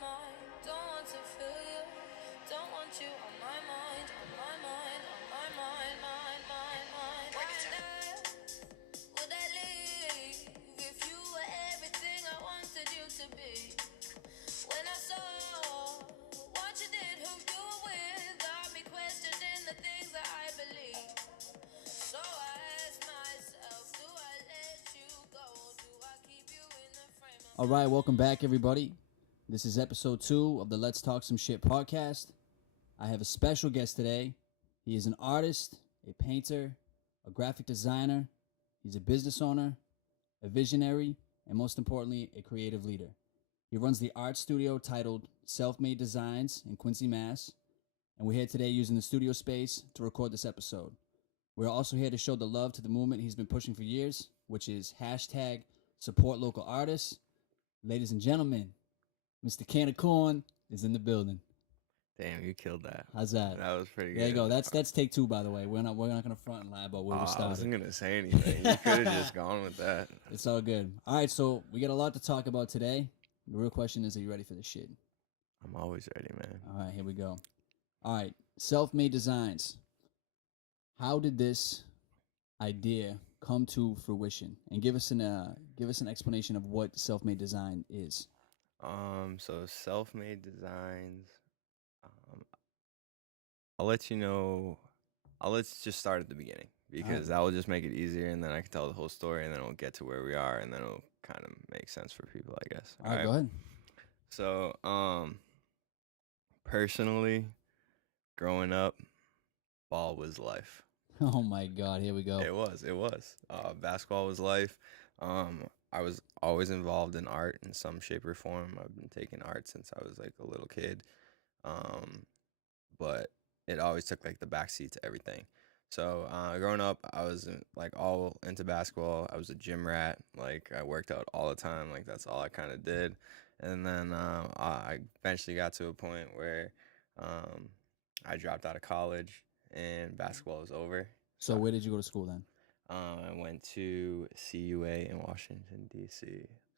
mind. Don't want to feel you. Don't want you on my mind. On my mind. On my mind. Mind. Why not would I leave if you were everything I wanted you to be? When I saw what you did, who you were with, got me questioning the things that I believe. So I ask myself, do I let you go? Do I keep you in the frame of All right, welcome back, everybody. This is episode 2 of the Let's Talk Some Shit podcast. I have a special guest today. He is an artist, a painter, a graphic designer. He's a business owner, a visionary, and most importantly, a creative leader. He runs the art studio titled Self-Made Designs in Quincy, Mass. And we're here today using the studio space to record this episode. We're also here to show the love to the movement he's been pushing for years, which is hashtag support local artists. Ladies and gentlemen, Mr. Can of Corn is in the building. Damn, you killed that. How's that? That was pretty good. There you go. That's take 2, by the way. We're not gonna front and lie about where we I started. wasn't gonna say anything. You could have just gone with that. It's all good. All right, so we got a lot to talk about today. The real question is, are you ready for this shit? I'm always ready, man. All right, here we go. All right, Self-Made Designs. How did this idea come to fruition? And give us an explanation of what self-made design is. So self-made designs. I'll let you know. Let's just start at the beginning because that will just make it easier, and then I can tell the whole story, and then it'll get to where we are, and then it'll kind of make sense for people, I guess. All right, go ahead. So, personally, growing up, ball was life. Oh my God, here we go. It was. Basketball was life. I was always involved in art in some shape or form. I've been taking art since I was like a little kid. But it always took like the backseat to everything. So growing up, I was like all into basketball. I was a gym rat. Like I worked out all the time. Like that's all I kind of did. And then I eventually got to a point where I dropped out of college and basketball was over. So where did you go to school then? I went to CUA in Washington, D.C.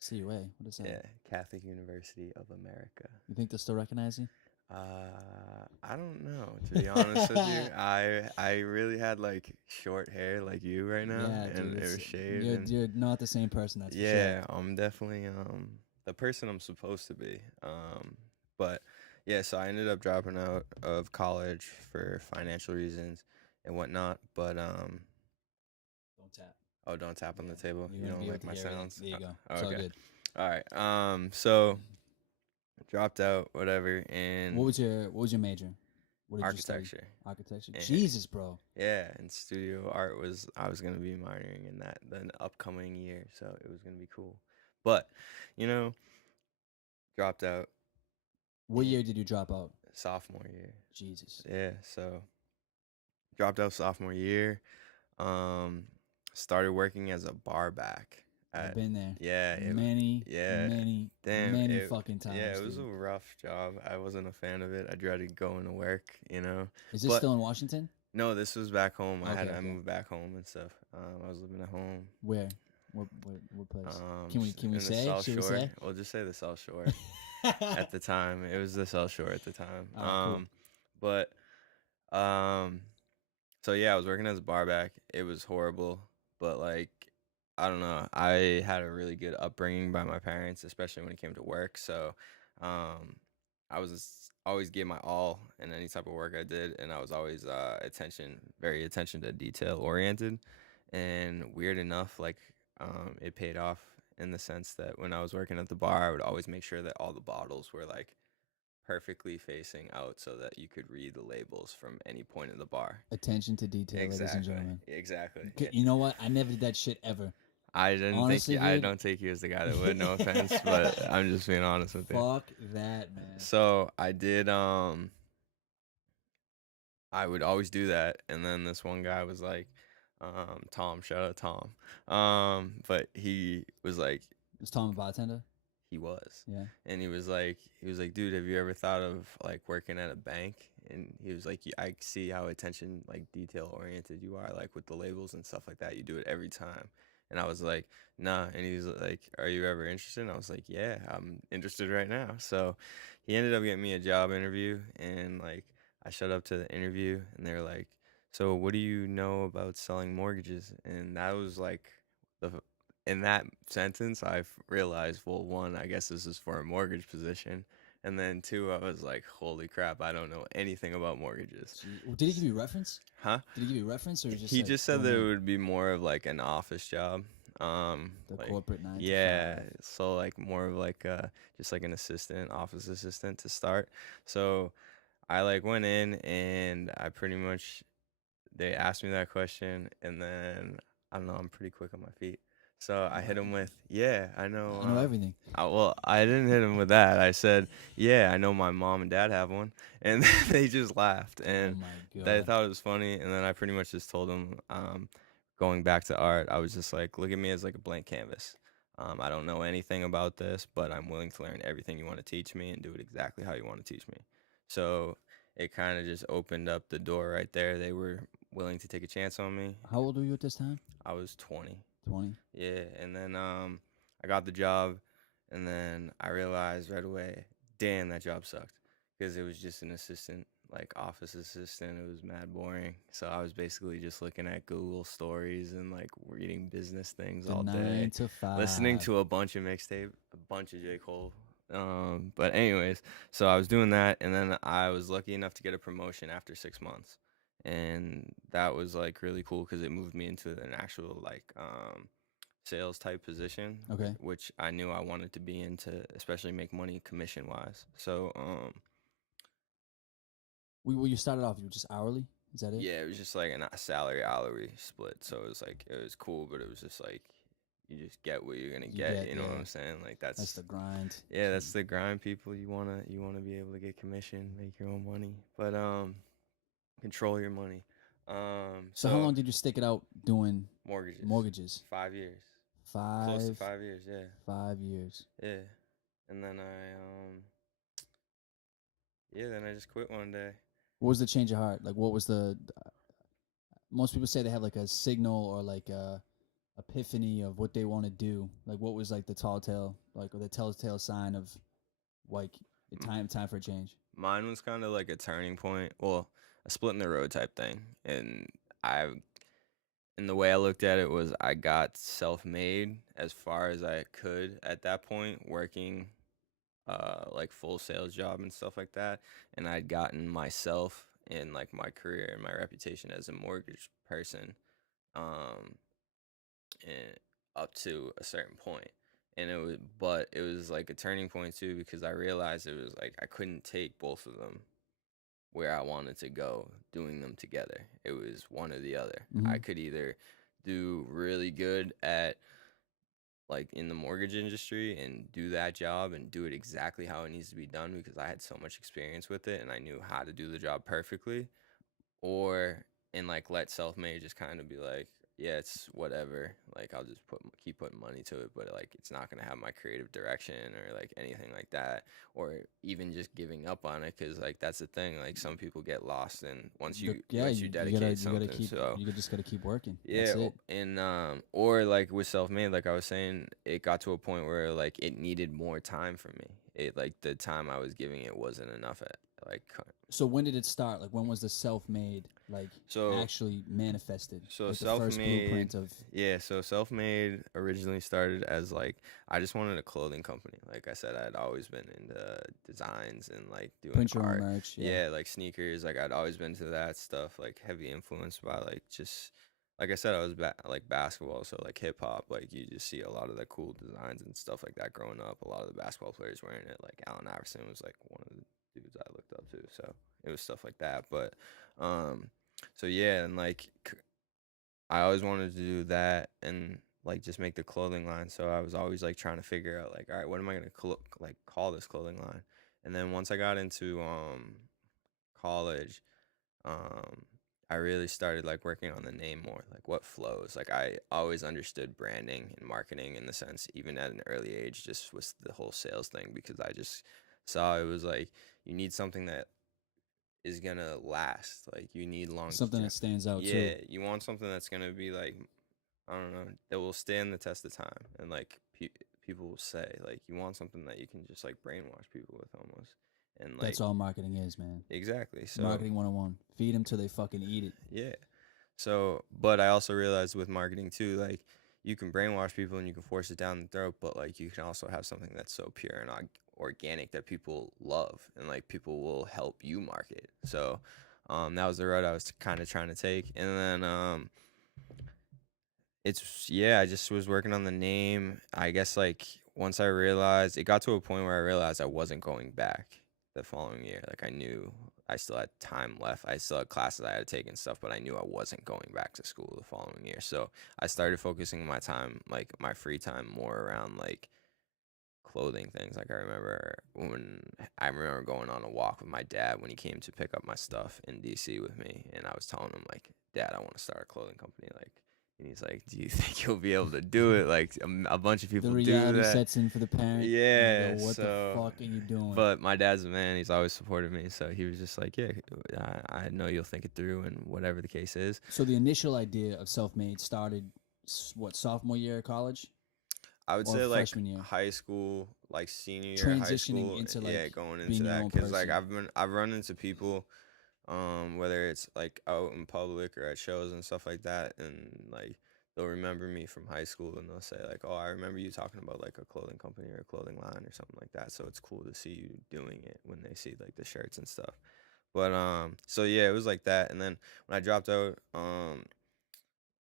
CUA? What is that? Yeah, Catholic University of America. You think they'll still recognize you? I don't know, to be honest with you. I really had like short hair like you right now, Yeah, and dude, it was shaved. you're not the same person, that's for sure. Yeah, I'm definitely the person I'm supposed to be. But yeah, so I ended up dropping out of college for financial reasons and whatnot. But Don't tap. oh, don't tap on the table. You're You gonna don't be like able my to hear it. sounds. There you go. Oh, It's all okay. good. All right. So dropped out, whatever, and What was your major? What did you study? architecture. Architecture. Yeah. Jesus, bro. Yeah, and studio art I was gonna be minoring in that the upcoming year, so it was gonna be cool. But, dropped out What year did you drop out? sophomore year. Jesus. Yeah, so dropped out sophomore year. Started working as a bar back. I've been there. Yeah, Many damn, fucking times. Yeah, it was dude. a rough job. I wasn't a fan of it. I dreaded going to work. Is this but- still in Washington? No, this was back home. Okay. I moved back home and stuff. I was living at home. Where? What place? Can we in the say? South Should we Shore. say? We'll just say the South Shore. At the time, it was the South Shore at the time. Cool. But so yeah, I was working as a bar back. It was horrible, but like I don't know. I had a really good upbringing by my parents, especially when it came to work. So I was always gave my all in any type of work I did, and I was always very attention to detail oriented. And weird enough, like it paid off in the sense that when I was working at the bar, I would always make sure that all the bottles were like perfectly facing out so that you could read the labels from any point in the bar. Attention to detail, ladies and gentlemen. Exactly. You know what? I never did that shit ever. I Honestly, I dude, don't take you as the guy that would. No offense, but I'm just being honest with you. Fuck that, man. So I did. I would always do that, and then this one guy was like, Tom, shout out Tom. But he was like, Was Tom a bartender? he was. Yeah. And he was like, dude, have you ever thought of like working at a bank? And he was like, I see how attention, like detail oriented you are, like with the labels and stuff like that. You do it every time. And I was like, nah. And he was like, are you ever interested? And I was like, yeah, I'm interested right now. So he ended up getting me a job interview, and like I showed up to the interview, and they were like, so what do you know about selling mortgages? And that was like the in that sentence, realized, well, one, I guess this is for a mortgage position. And then two, I was like, holy crap, I don't know anything about mortgages. Did he give you a reference? Huh? Did he give you a reference, or just He like just said went that it in would be more of like an office job. the Like, corporate 9 to 5? yeah, so like more of like just like an assistant, office assistant to start. So I like went in, and I pretty much, they asked me that question, and then I don't know, I'm pretty quick on my feet. So I hit him with, yeah, I know. I know everything. Well, I didn't hit him with that. I said, yeah, I know my mom and dad have one. And they just laughed, Oh and my they god. thought it was funny. And then I pretty much just told them, going back to art, I was just like, look at me as like a blank canvas. I don't know anything about this, but I'm willing to learn everything you want to teach me and do it exactly how you want to teach me. So it kind of just opened up the door right there. They were willing to take a chance on me. How old were you at this time? I was 20. 20. Yeah, and then I got the job, and then I realized right away, damn, that job sucked, because it was just an assistant, like office assistant. It was mad boring. So I was basically just looking at Google stories and like reading business things The all 9 day, to 5. listening to a bunch of mixtape, a bunch of J. Cole. But anyways, so I was doing that, and then I was lucky enough to get a promotion after 6 months, and that was like really cool because it moved me into an actual like sales type position, Okay. which I knew I wanted to be in, to especially make money commission wise. So Well, you started off, you were just hourly? Is that it? yeah, it was just like a salary hourly split. So it was like, it was cool, but it was just like, you just get what you're gonna You get. get, You know what yeah. I'm saying? Like That's the grind. yeah, that's the grind, people. You wanna be able to get commission, make your own money, but control your money. So how So long did you stick it out doing mortgages, mortgages? 5 years, close to Five 5 years. Yeah, 5 years. yeah. And then then I just quit one day. What was the change of heart? Like, what was the? Most people say they have like a signal or like a epiphany of what they want to do. Like, what was like the tall tale, like, or the telltale sign of like the M- time for a change? Mine was kind of like a turning point. Well, a split in the road type thing. I, and the way I looked at it was, I got self-made as far as I could at that point, working like full sales job and stuff like that, and I'd gotten myself in like my career and my reputation as a mortgage person, um and up to a certain point. And it was like a turning point too, because I realized it was like I couldn't take both of them where I wanted to go doing them together. It was one or the other. Mm-hmm. I could either do really good at, like, in the mortgage industry and do that job and do it exactly how it needs to be done, because I had so much experience with it and I knew how to do the job perfectly, or and like let self-made just kind of be like, yeah, it's whatever, like I'll just keep putting money to it, but like it's not going to have my creative direction or like anything like that, or even just giving up on it, because like that's the thing, like some people get lost, and Yeah, once you you gotta dedicate something. keep So you just gotta keep working. yeah, That's it. and or like with self-made, like I was saying, it got to a point where like it needed more time from me. It, like, the time I was giving it wasn't enough at, like, So when did it start? Like, when was the self-made like so actually manifested? So Like the first self-made, blueprint of yeah. So self-made originally started as like, I just wanted a clothing company. Like I said, I'd always been into designs and like doing print your own art. merch. Yeah. Yeah, like sneakers. Like I'd always been to that stuff. Like heavy influenced by like just, like I said, I was like basketball, so like hip hop. Like you just see a lot of the cool designs and stuff like that growing up. A lot of the basketball players wearing it. Like Allen Iverson was like one of the dudes I looked up to. So it was stuff like that. But so yeah, and like I always wanted to do that and like just make the clothing line. So I was always like trying to figure out like, all right, what am I gonna like call this clothing line? And then once I got into college, um, I really started like working on the name more, like what flows. Like I always understood branding and marketing in the sense, even at an early age, just with the whole sales thing, because I just saw it was like, you need something that is gonna last. Like you need long. Something that stands out too. Yeah, you want something that's gonna be like I don't know, that will stand the test of time, and like people will say like you want something that you can just like brainwash people with almost, and like That's all marketing is, man. exactly. So Marketing 101. Feed them till they fucking eat it. yeah. So, but I also realized with marketing too, like you can brainwash people and you can force it down the throat, but like you can also have something that's so pure and organic that people love and like people will help you market. So, that was the road I was kind of trying to take, and then it's yeah, I just was working on the name. I guess like once I realized, it got to a point where I realized I wasn't going back the following year. Like I knew I still had time left. I still had classes I had to take and stuff, but I knew I wasn't going back to school the following year. So I started focusing my time, like my free time, more around like clothing things. Like I remember going on a walk with my dad when he came to pick up my stuff in DC with me, and I was telling him like, Dad, I want to start a clothing company. Like, and he's like, Do you think you'll be able to do it? Like, a bunch of The people do reality that. sets in for the parent. And they Yeah. go, what the So, fuck are you doing? but my dad's a man. He's always supported me. So he was just like, Yeah, I know you'll think it through, and whatever the case is. So the initial idea of self-made started, sophomore year of college? I would Or say like freshman year? high school, like senior year of high Transitioning school. into, Yeah, like, going being into your that own because like person. I've run into people, whether it's like out in public or at shows and stuff like that, and like they'll remember me from high school and they'll say like, oh, I remember you talking about like a clothing company or a clothing line or something like that. So it's cool to see you doing it when they see like the shirts and stuff. But so yeah, it was like that, and then when I dropped out,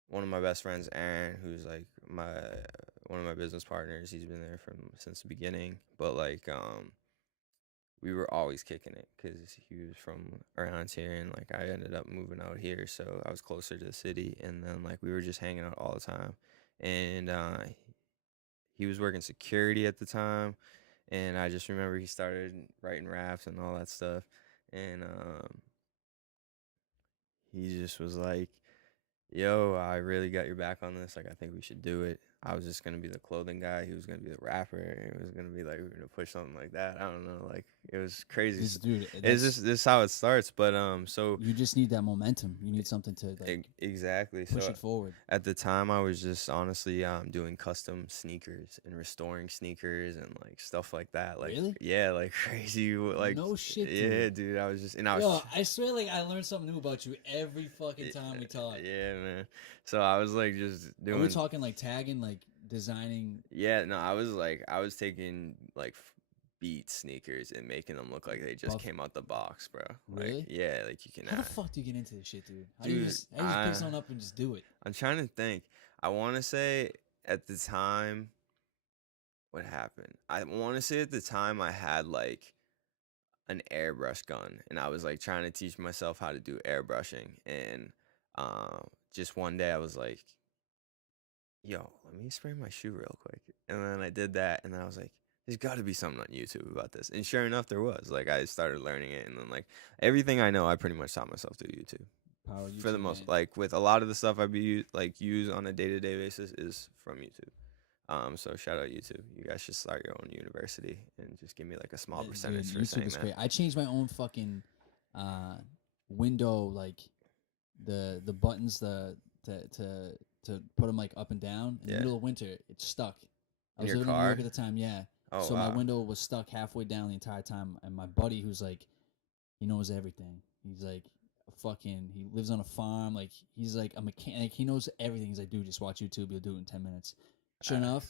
one of my best friends, Aaron, who's like my one of my business partners. He's been there from since the beginning. But like we were always kicking it because he was from around here, and like I ended up moving out here, so I was closer to the city, and then like we were just hanging out all the time, and he was working security at the time, and I just remember he started writing raps and all that stuff, and he just was like, yo, I really got your back on this. Like, I think we should do it. I was just gonna be the clothing guy. He was gonna be the rapper. It was gonna be like we are gonna push something like that. I don't know. Like it was crazy. This dude, It's that's, just this is how it starts. But so you just need that momentum. You need something to like exactly. push So it forward. at the time, I was just honestly doing custom sneakers and restoring sneakers and like stuff like that. Like Really? yeah, like crazy. Like No shit, yeah, dude. dude. I was just and I Yo, was I swear, like I learned something new about you every fucking time we talk. yeah, man. So I was like just Are we doing. talking like tagging, like designing? Yeah, no, I was taking like beat sneakers and making them look like they just Buff- came out the box, bro. Like Really? yeah, like you can. How the fuck do you get into this shit, dude? How do you Dude, just pick something up and just do it? I'm trying to think. I want to say at the time, what happened? I want to say at the time I had like an airbrush gun, and I was like trying to teach myself how to do airbrushing, and just one day I was like, yo, let me spray my shoe real quick. And then I did that, and then I was like, there's got to be something on YouTube about this. And sure enough, there was. Like, I started learning it, and then, like, everything I know, I pretty much taught myself through YouTube. Power YouTube, For the most, man. like, with a lot of the stuff I use on a day-to-day basis is from YouTube. So shout out YouTube. You guys should start your own university and just give me like a small percentage Dude, for YouTube saying is that. great. I changed my own fucking uh, window, like the buttons, to put them like up and down. In the Yeah. middle of winter, it's stuck. I In was your living in New York car? at the time, yeah. Oh So my wow. window was stuck halfway down the entire time, and my buddy, who's like, he knows everything. He's like he lives on a farm. Like he's like a mechanic. He knows everything. He's like, dude, just watch YouTube. You'll do it in 10 minutes. Sure enough,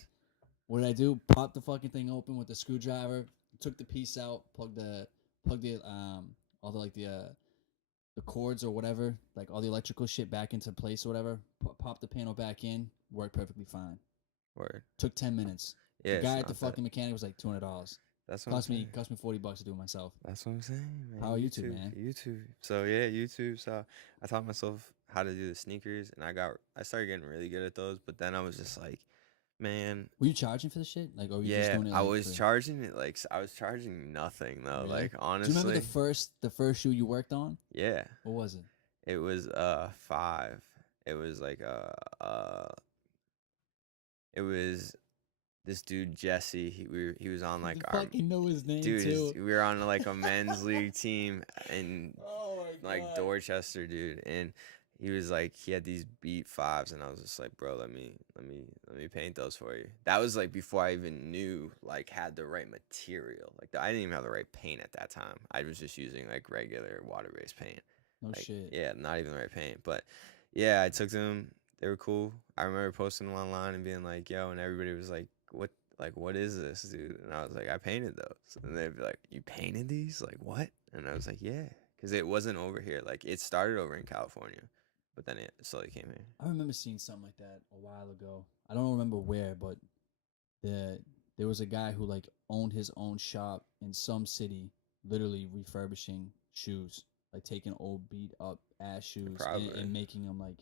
what did I do? Pop the fucking thing open with the screwdriver. Took the piece out. Plugged the all the like the cords or whatever, like all the electrical shit back into place or whatever. Pop the panel back in. Worked perfectly fine. Word. Took 10 minutes. Yeah, The guy it's at the not that. fucking mechanic was like $200. That's what I'm saying. Cost me $40 to do it myself. That's what I'm saying, man. Power YouTube, man. YouTube. So yeah, YouTube. So I taught myself how to do the sneakers, and I started getting really good at those. But then I was just like, man, Were you charging for the shit? Like, or were you just yeah, doing it? I Like, was for, charging it like I was charging nothing though. really? Like Do you honestly, remember the first shoe you worked on? yeah, What was it? it was 5. It was like it was this dude Jesse. He was on like You our fucking know his name dude. too. We were on like a men's league team in Oh my like god. Dorchester, dude, and he was like, he had these beat fives, and I was just like, bro, let me paint those for you. That was like before I even knew like had the right material. Like I didn't even have the right paint at that time. I was just using like regular water based paint. No Like shit. yeah, not even the right paint. But yeah, I took them. They were cool. I remember posting them online and being like, yo, and everybody was like, what is this, dude? And I was like, I painted those. And they'd be like, you painted these? Like what? And I was like, yeah, because it wasn't over here. Like it started over in California, but then it slowly came here. I remember seeing something like that a while ago. I don't remember where, but the there was a guy who like owned his own shop in some city, literally refurbishing shoes, like taking old beat up ass shoes Probably, and making them like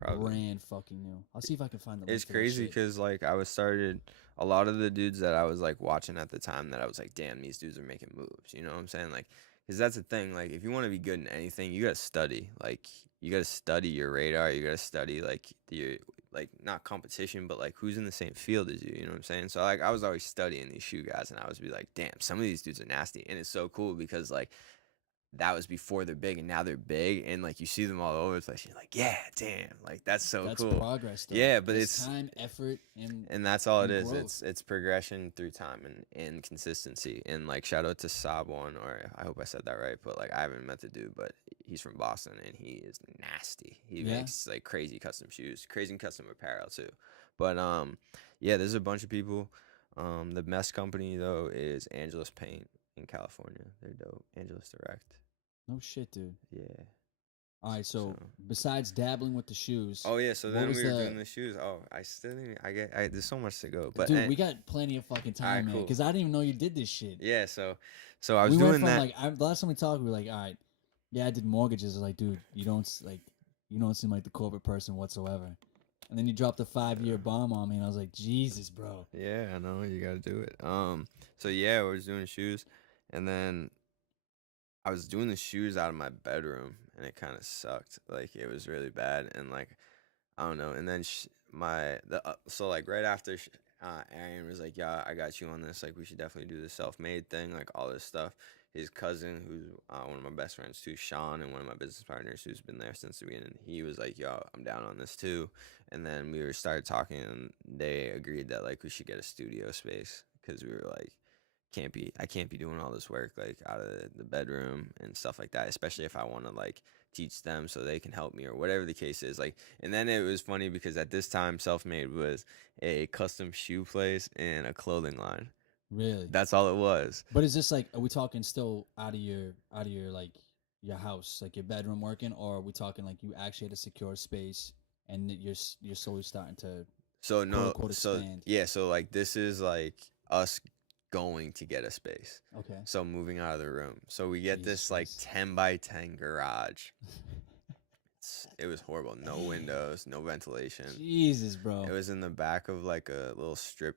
probably. brand fucking new. I'll see if I can find the It's link to that crazy shit. because like I was started a lot of the dudes that I was like watching at the time that I was like, damn, these dudes are making moves. You know what I'm saying? Like, because that's the thing. Like, if you want to be good in anything, you gotta study. Like, you gotta study your radar. You gotta study like the like not competition, but like who's in the same field as you. You know what I'm saying? So like I was always studying these shoe guys, and I was be like, damn, some of these dudes are nasty, and it's so cool because like that was before they're big and now they're big and like you see them all over the place. You're like, yeah, damn, like that's so That's cool. progress though. Yeah, but It's it's time, effort, and that's all it and is. growth. It's progression through time and consistency. And like shout out to Sabon, or I hope I said that right, but like I haven't met the dude, but he's from Boston and he is nasty. He Yeah. makes like crazy custom shoes, crazy custom apparel too. But yeah, there's a bunch of people. The best company though is Angelus Paint in California. They're dope. Angelus Direct. No shit, dude. Yeah. All right, so So. besides dabbling with the shoes, Oh yeah. So what then was we were the doing the shoes. Oh, I still didn't. There's so much to go. But dude? We got plenty of fucking all right, time, man. cool. Because I didn't even know you did this shit. Yeah. So I was We went doing from that. like the last time we talked, we were like, all right, yeah, I did mortgages. I was like, dude, you don't seem like the corporate person whatsoever. And then you dropped a 5-year bomb on me, and I was like, Jesus, bro. Yeah, I know you gotta do it. So yeah, I was doing shoes, and then I was doing the shoes out of my bedroom, and it kind of sucked. Like it was really bad, and like I don't know. And then so like right after Aaron was like, "Yeah, I got you on this. Like we should definitely do the self-made thing, like all this stuff." His cousin, who's one of my best friends too, Sean, and one of my business partners who's been there since the beginning, he was like, "Yo, I'm down on this too." And then started talking, and they agreed that like we should get a studio space because we were like, I can't be doing all this work like out of the bedroom and stuff like that, especially if I want to like teach them so they can help me or whatever the case is. Like, and then it was funny because at this time, Self Made was a custom shoe place and a clothing line. Really? That's all it was. But is this like, are we talking still out of your like your house, like your bedroom working, or are we talking like you actually had a secure space and you're slowly starting to So quote no, unquote so expand? yeah, so like this is like us going to get a space. Okay. So moving out of the room. So we get Jesus this like Christ. 10 by 10 garage. It was horrible. No windows, no ventilation. Jesus, bro. It was in the back of like a little strip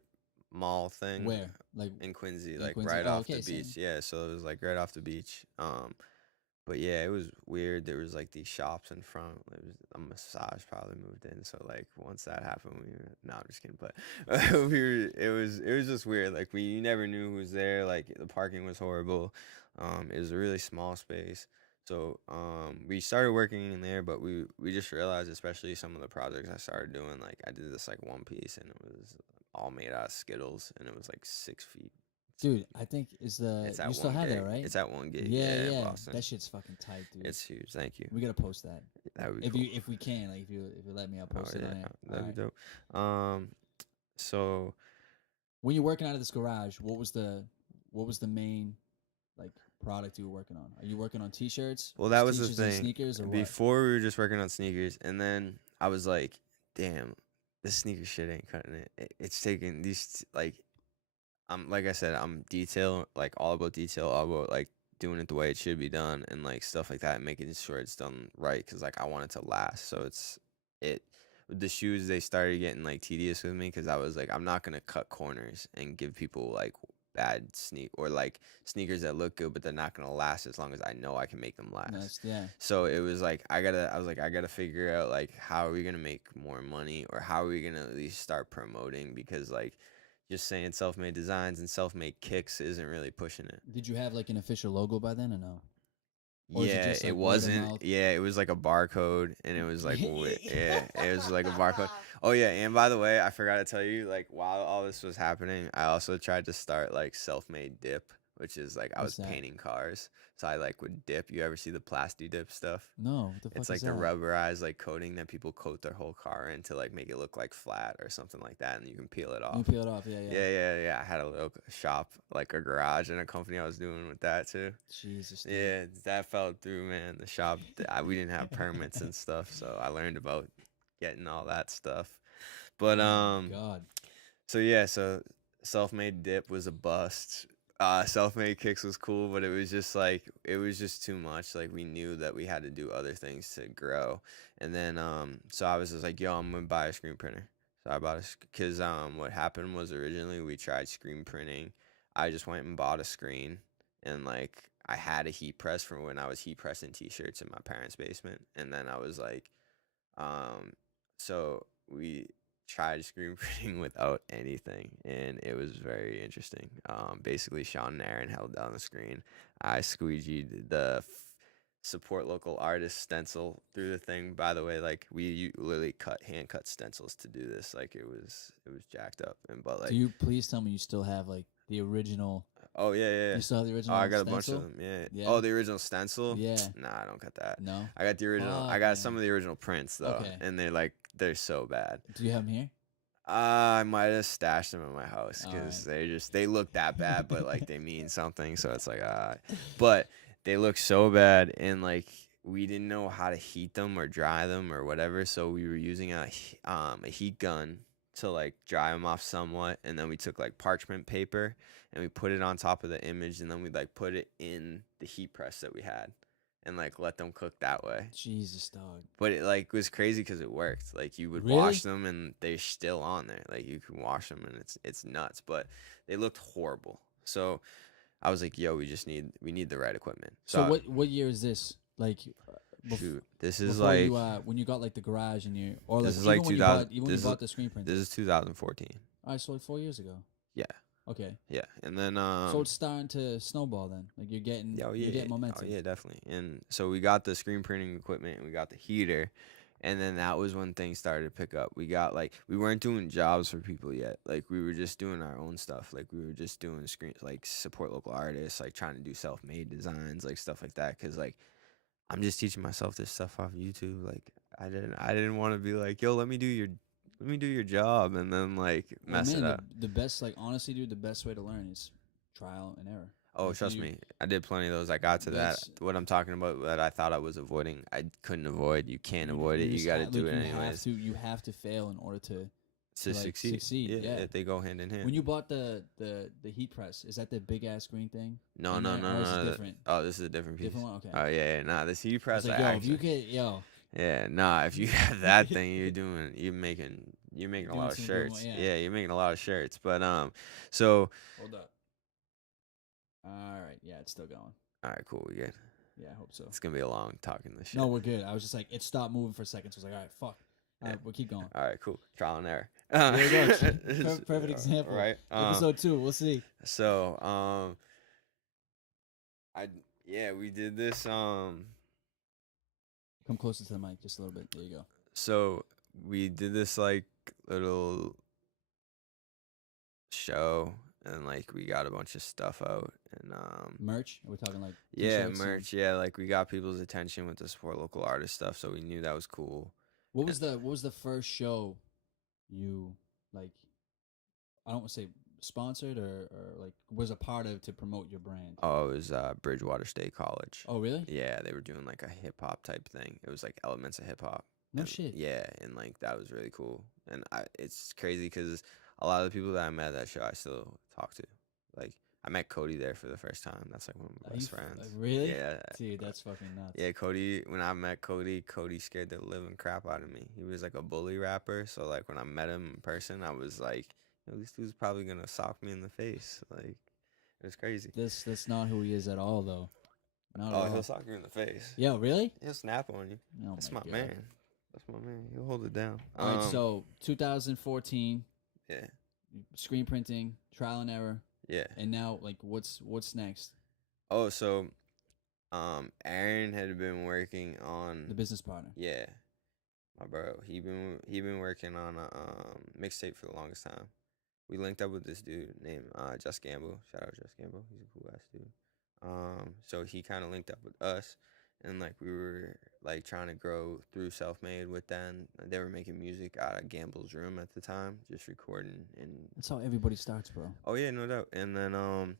mall thing. Where? Like in Quincy, in like Quincy? right Oh, off okay, the same. beach. Yeah, so it was like right off the beach. But yeah, it was weird. There was like these shops in front. It was a massage probably moved in. So like once that happened, we were no, I'm just kidding. But it was just weird. Like you never knew who was there. Like the parking was horrible. It was a really small space. So we started working in there, but we just realized, especially some of the projects I started doing, like I did this like one piece and it was all made out of Skittles and it was like 6 feet. Dude, I think It's you at still one have gig. that, right? It's at one gig. Yeah, Yeah, in yeah. Boston. That shit's fucking tight, dude. It's huge. Thank you. We gotta post that. That would be If cool. if we can, like if you let me, I'll Oh post it yeah, on there. that'd be Alright. dope. So When you're working out of this garage, what was the main like product you were working on? Are you working on t-shirts? well, that was the T-shirts and thing. sneakers or what? Before we were just working on sneakers, and then I was like, damn, this sneaker shit ain't cutting it. It's taking these like like I said, I'm like all about detail, all about like doing it the way it should be done and like stuff like that, making sure it's done right because like I want it to last. So it with the shoes they started getting like tedious with me because I was like I'm not gonna cut corners and give people like bad or like sneakers that look good but they're not gonna last as long as I know I can make them last. Yeah. So it was like I was like I gotta figure out like how are we gonna make more money or how are we gonna at least start promoting because like just saying self-made designs and self-made kicks isn't really pushing it. Did you have like an official logo by then or no? Or is it Yeah, just it like word of wasn't. mouth? Yeah, it was like a barcode, and it was like, yeah, it was like a barcode. Wow. Oh yeah, and by the way, I forgot to tell you, like while all this was happening, I also tried to start like self-made dip, which is like I What's was that? painting cars, so I like would dip. You ever see the plasti dip stuff? No, what the It's fuck is like the that? rubberized like coating that people coat their whole car in to like make it look like flat or something like that, and you can peel it You off. peel it off. Yeah, yeah. Yeah. I had a little shop, like a garage and a company I was doing with that too. Jesus, dude. Yeah, that fell through, man. The shop, we didn't have permits and stuff, so I learned about getting all that stuff. But Oh my god. so yeah, so self-made dip was a bust. Self-made kicks was cool, but it was just like it was just too much. Like we knew that we had to do other things to grow, and then so I was just like, yo, I'm gonna buy a screen printer. So I bought a because what happened was originally we tried screen printing. I just went and bought a screen, and like I had a heat press from when I was heat pressing t-shirts in my parents' basement, and then I was like, um, so we tried screen printing without anything, and it was very interesting. Basically, Sean and Aaron held down the screen. I squeegeed the support local artist stencil through the thing. By the way, like we literally hand cut stencils to do this. Like it was jacked up, and but Do like you please tell me you still have like the original? oh yeah. You still have the Oh, I original got a bunch of stencil? them. Yeah. Yeah. Oh, the original stencil? Yeah. Nah, I don't got that. No. I got the original. I Fuck, got some man. of the original prints though, Okay. and they're so bad. Do you have them here? I might have stashed them in my house because Alright. they look that bad, but like they mean something. So it's like but they look so bad, and like we didn't know how to heat them or dry them or whatever. So we were using a heat gun to like dry them off somewhat, and then we took like parchment paper and we put it on top of the image, and then we like put it in the heat press that we had, and like let them cook that way. Jesus, dog. But it like was crazy because it worked. Like you would Really? wash them and they're still on there. Like you can wash them and it's nuts. But they looked horrible. So I was like, yo, we need the right equipment. So what year is this? Like, shoot, this is before like you when you got like the garage and you or like this is even like when 2000. you bought the screen print. This is 2014. All right, so like 4 years ago. Yeah, Okay. yeah. And then So it's starting to snowball then. Like you're getting you're getting momentum. Oh yeah, definitely. And so we got the screen printing equipment and we got the heater, and then that was when things started to pick up. We got like we weren't doing jobs for people yet. Like we were just doing our own stuff. Like we were just doing screen like support local artists, like trying to do self-made designs, like stuff like that. Cause like I'm just teaching myself this stuff off YouTube. Like I didn't want to be like, yo, let me do your job and then like Well, mess man, it up. the best like honestly, dude, the best way to learn is trial and error. Oh, Like, trust you- me, I did plenty of those. I got to that. That's- What I'm talking about that I thought I was avoiding, I couldn't avoid. You can't You- avoid it. You just got to ha- do like, it you anyways You have to fail in order to to like, succeed. succeed, yeah. They go hand in hand. When you bought the heat press, is that the big ass green thing? No, in no, there, no, or is it no. different? Oh, this is a different piece. Different one? Okay. Oh yeah. Nah, this heat I press. was like, I yo, if you actually, get yeah, nah. If you have that thing, you're making a doing lot of some good shirts. one, Yeah, you're making a lot of shirts. But so hold up. All right, yeah, it's still going. all right, cool, we good. Yeah, I hope so. It's gonna be a long talking this shit. No, we're good. I was just like, it stopped moving for a second, so I was like, all right, fuck. All right, we'll keep going. All right, cool. Trial and error. There you go. Perfect example. Right. Episode 2, we'll see. So, we did this. Come closer to the mic just a little bit. There you go. So we did this like little show, and like we got a bunch of stuff out, and Merch? Are we talking like yeah, t-shirts and- merch. Yeah, like we got people's attention with the support local artist stuff, so we knew that was cool. What was the first show you like? I don't want to say sponsored or like was a part of to promote your brand. Oh, it was Bridgewater State College. Oh, really? Yeah, they were doing like a hip hop type thing. It was like elements of hip hop. No And, shit. Yeah, and like that was really cool. And it's crazy because a lot of the people that I met at that show, I still talk to. Like I met Cody there for the first time. That's like one of my best friends. Really? Yeah. Dude, that's fucking nuts. Yeah, Cody. When I met Cody, Cody scared the living crap out of me. He was like a bully rapper. So like when I met him in person, I was like, this dude's probably gonna sock me in the face. Like it was crazy. That's not who he is at all, though. Not Oh, at he'll all. sock you in the face. Yeah, really? He'll snap on you. Oh That's my my God. man. That's my man. He'll hold it down. All right, so 2014, yeah, screen printing, trial and error, yeah. and now like what's next? Oh, so Aaron had been working The on, business partner. yeah, my bro. He been working on a mixtape for the longest time. We linked up with this dude named Just Gamble. Shout out Just Gamble. He's a cool ass dude. So he kind of linked up with us, and like we were like trying to grow through self made with them. They were making music out of Gamble's room at the time, just recording and That's how everybody starts, bro. oh yeah, no doubt. And then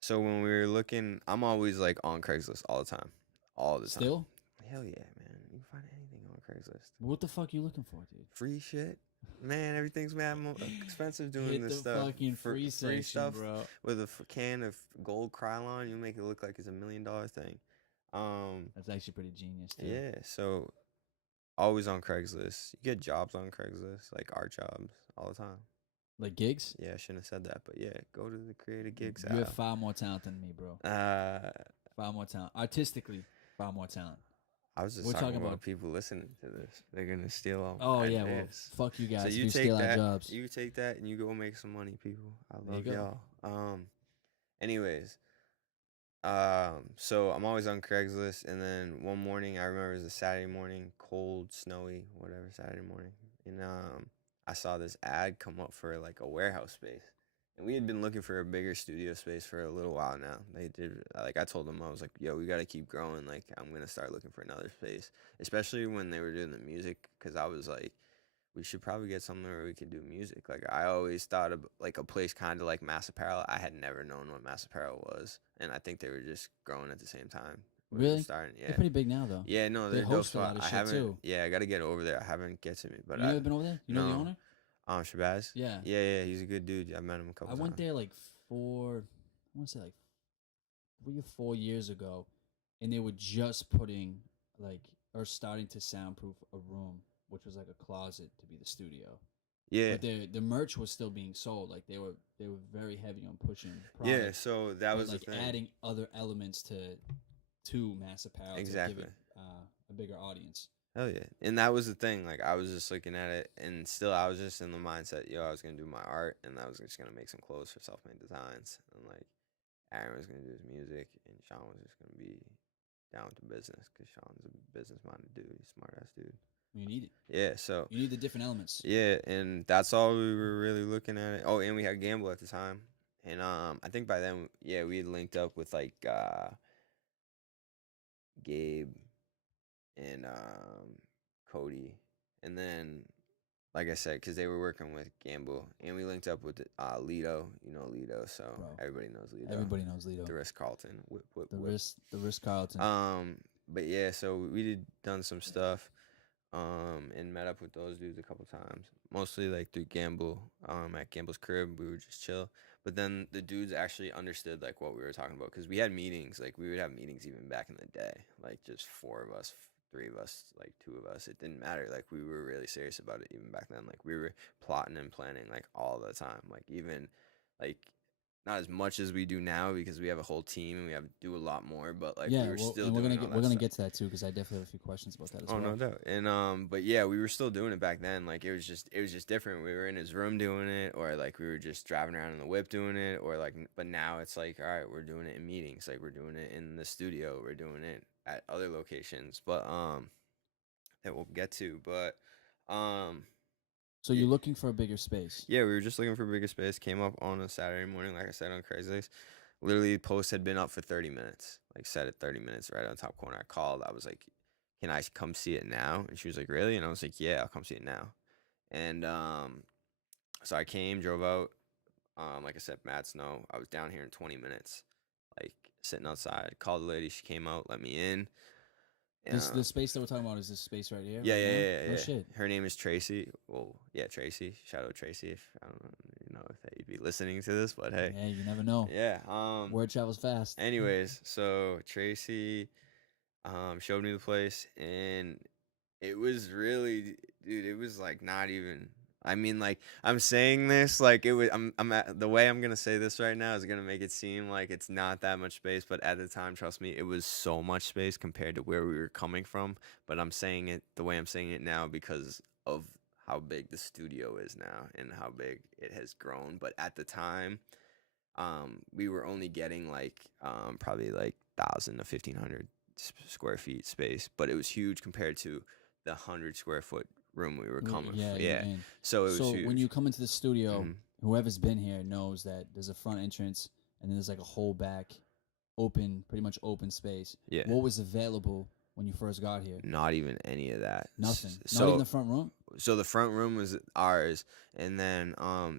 so when we were looking, I'm always like on Craigslist all the time, all the time. Still? Hell yeah, man. You can find anything on Craigslist. What the fuck you looking for, dude? Free shit. Man, everything's mad expensive doing Hit this the stuff. fucking free section, stuff bro. with a can of gold Krylon, you make it look like it's $1 million thing. That's actually pretty genius, too. Yeah. So always on Craigslist. You get jobs on Craigslist, like art jobs, all the time. Like gigs? Yeah, I shouldn't have said that, but yeah, go to the creative gigs You have app. far more talent than me, bro. Far more talent. Artistically, far more talent. I was just We're talking talking about about- people listening to this. They're gonna steal all. Oh, my yeah, well, ideas. fuck you guys. So if you you take steal our that. jobs. You take that and you go make some money, people. I There you love go. y'all. Anyways, so I'm always on Craigslist, and then one morning I remember it was a Saturday morning, cold, snowy, whatever Saturday morning, and I saw this ad come up for like a warehouse space, and we had been looking for a bigger studio space for a little while now. They did like I told them I was like, yo, we gotta keep growing. Like I'm gonna start looking for another space, especially when they were doing the music, because I was like, we should probably get somewhere where we could do music. Like I always thought of like a place kind of like Mass Apparel. I had never known what Mass Apparel was, and I think they were just growing at the same time. We were Really? starting, yeah. They're pretty big now, though. Yeah, no, They they're dope host a lot spot. of I shit, haven't. too. Yeah, I got to get over there. I haven't get to me, but You never been over there? You know the no. owner? Shabazz. Yeah. Yeah, he's a good dude. I met him a couple I times. went there like I want to say like 3 or 4 years ago, and they were just putting like or starting to soundproof a room, which was like a closet to be the studio. Yeah. But the merch was still being sold. Like they were very heavy on pushing. Yeah, product, so that but, was like the thing. adding other elements to Mass Apparel to Exactly. give it a bigger audience. Hell yeah. And that was the thing. Like, I was just looking at it, and still, I was just in the mindset, yo, I was going to do my art, and I was just going to make some clothes for self made designs. And, like, Aaron was going to do his music, and Sean was just going to be down with the business because Sean's a business minded dude. He's a smart ass dude. You need it. Yeah, so. You need the different elements. Yeah, and that's all we were really looking at it. Oh, and we had Gamble at the time. And I think by then, yeah, we had linked up with, like, Gabe and Cody, and then like I said, because they were working with Gamble, and we linked up with Lido. You know Lido, so Bro. everybody knows Lido. Everybody knows Lido. The Ritz Carlton. Whip, whip, The whip. Ritz Carlton. But yeah, so we done some stuff, and met up with those dudes a couple times. Mostly like through Gamble. At Gamble's crib, we would just chill. But then the dudes actually understood like what we were talking about, because we had meetings. Like we would have meetings even back in the day, like just 4 of us, 3 of us, like 2 of us. It didn't matter. Like we were really serious about it even back then. Like we were plotting and planning like all the time. Like even like not as much as we do now, because we have a whole team and we have to do a lot more. But like yeah, we were still and doing we're gonna stuff. get to that too, because I definitely have a few questions about that as well. Oh, no doubt. And but yeah, we were still doing it back then. Like it was just different. We were in his room doing it, or like we were just driving around in the whip doing it, or like. But now it's like, all right, we're doing it in meetings. Like we're doing it in the studio. We're doing it at other locations. But that we'll get to. But So you're looking for a bigger space. yeah, we were just looking for a bigger space. Came up on a Saturday morning, like I said, on Craigslist. Literally, the post had been up for 30 minutes. Like, set at 30 minutes right on the top corner. I called. I was like, can I come see it now? And she was like, really? And I was like, yeah, I'll come see it now. And so I came, drove out. Like I said, mad snow. I was down here in 20 minutes, like, sitting outside. Called the lady. She came out, let me in. The space that we're talking about is this space right here? Yeah, right yeah. now? Oh, shit. Her name is Tracy. Well, yeah, Tracy. Shout out Tracy. If I don't know if you'd be listening to this, but hey. Yeah, you never know. Yeah. Word travels fast. Anyways, so Tracy showed me the place, and it was really, dude, it was like not even. I mean, like, I'm saying this like it was. The way I'm gonna say this right now is gonna make it seem like it's not that much space, but at the time, trust me, it was so much space compared to where we were coming from. But I'm saying it the way I'm saying it now because of how big the studio is now and how big it has grown. But at the time, we were only getting like probably like 1,000 to 1,500 square feet space, but it was huge compared to the 100 square foot room we were coming Yeah, from. you were Yeah, in. so it was So when huge. you come into the studio, Hmm. whoever's been here knows that there's a front entrance and then there's like a whole back open, pretty much open space. Yeah, What was available when you first got here? not even any of that. Nothing. Not even So the front room? so the front room was ours, and then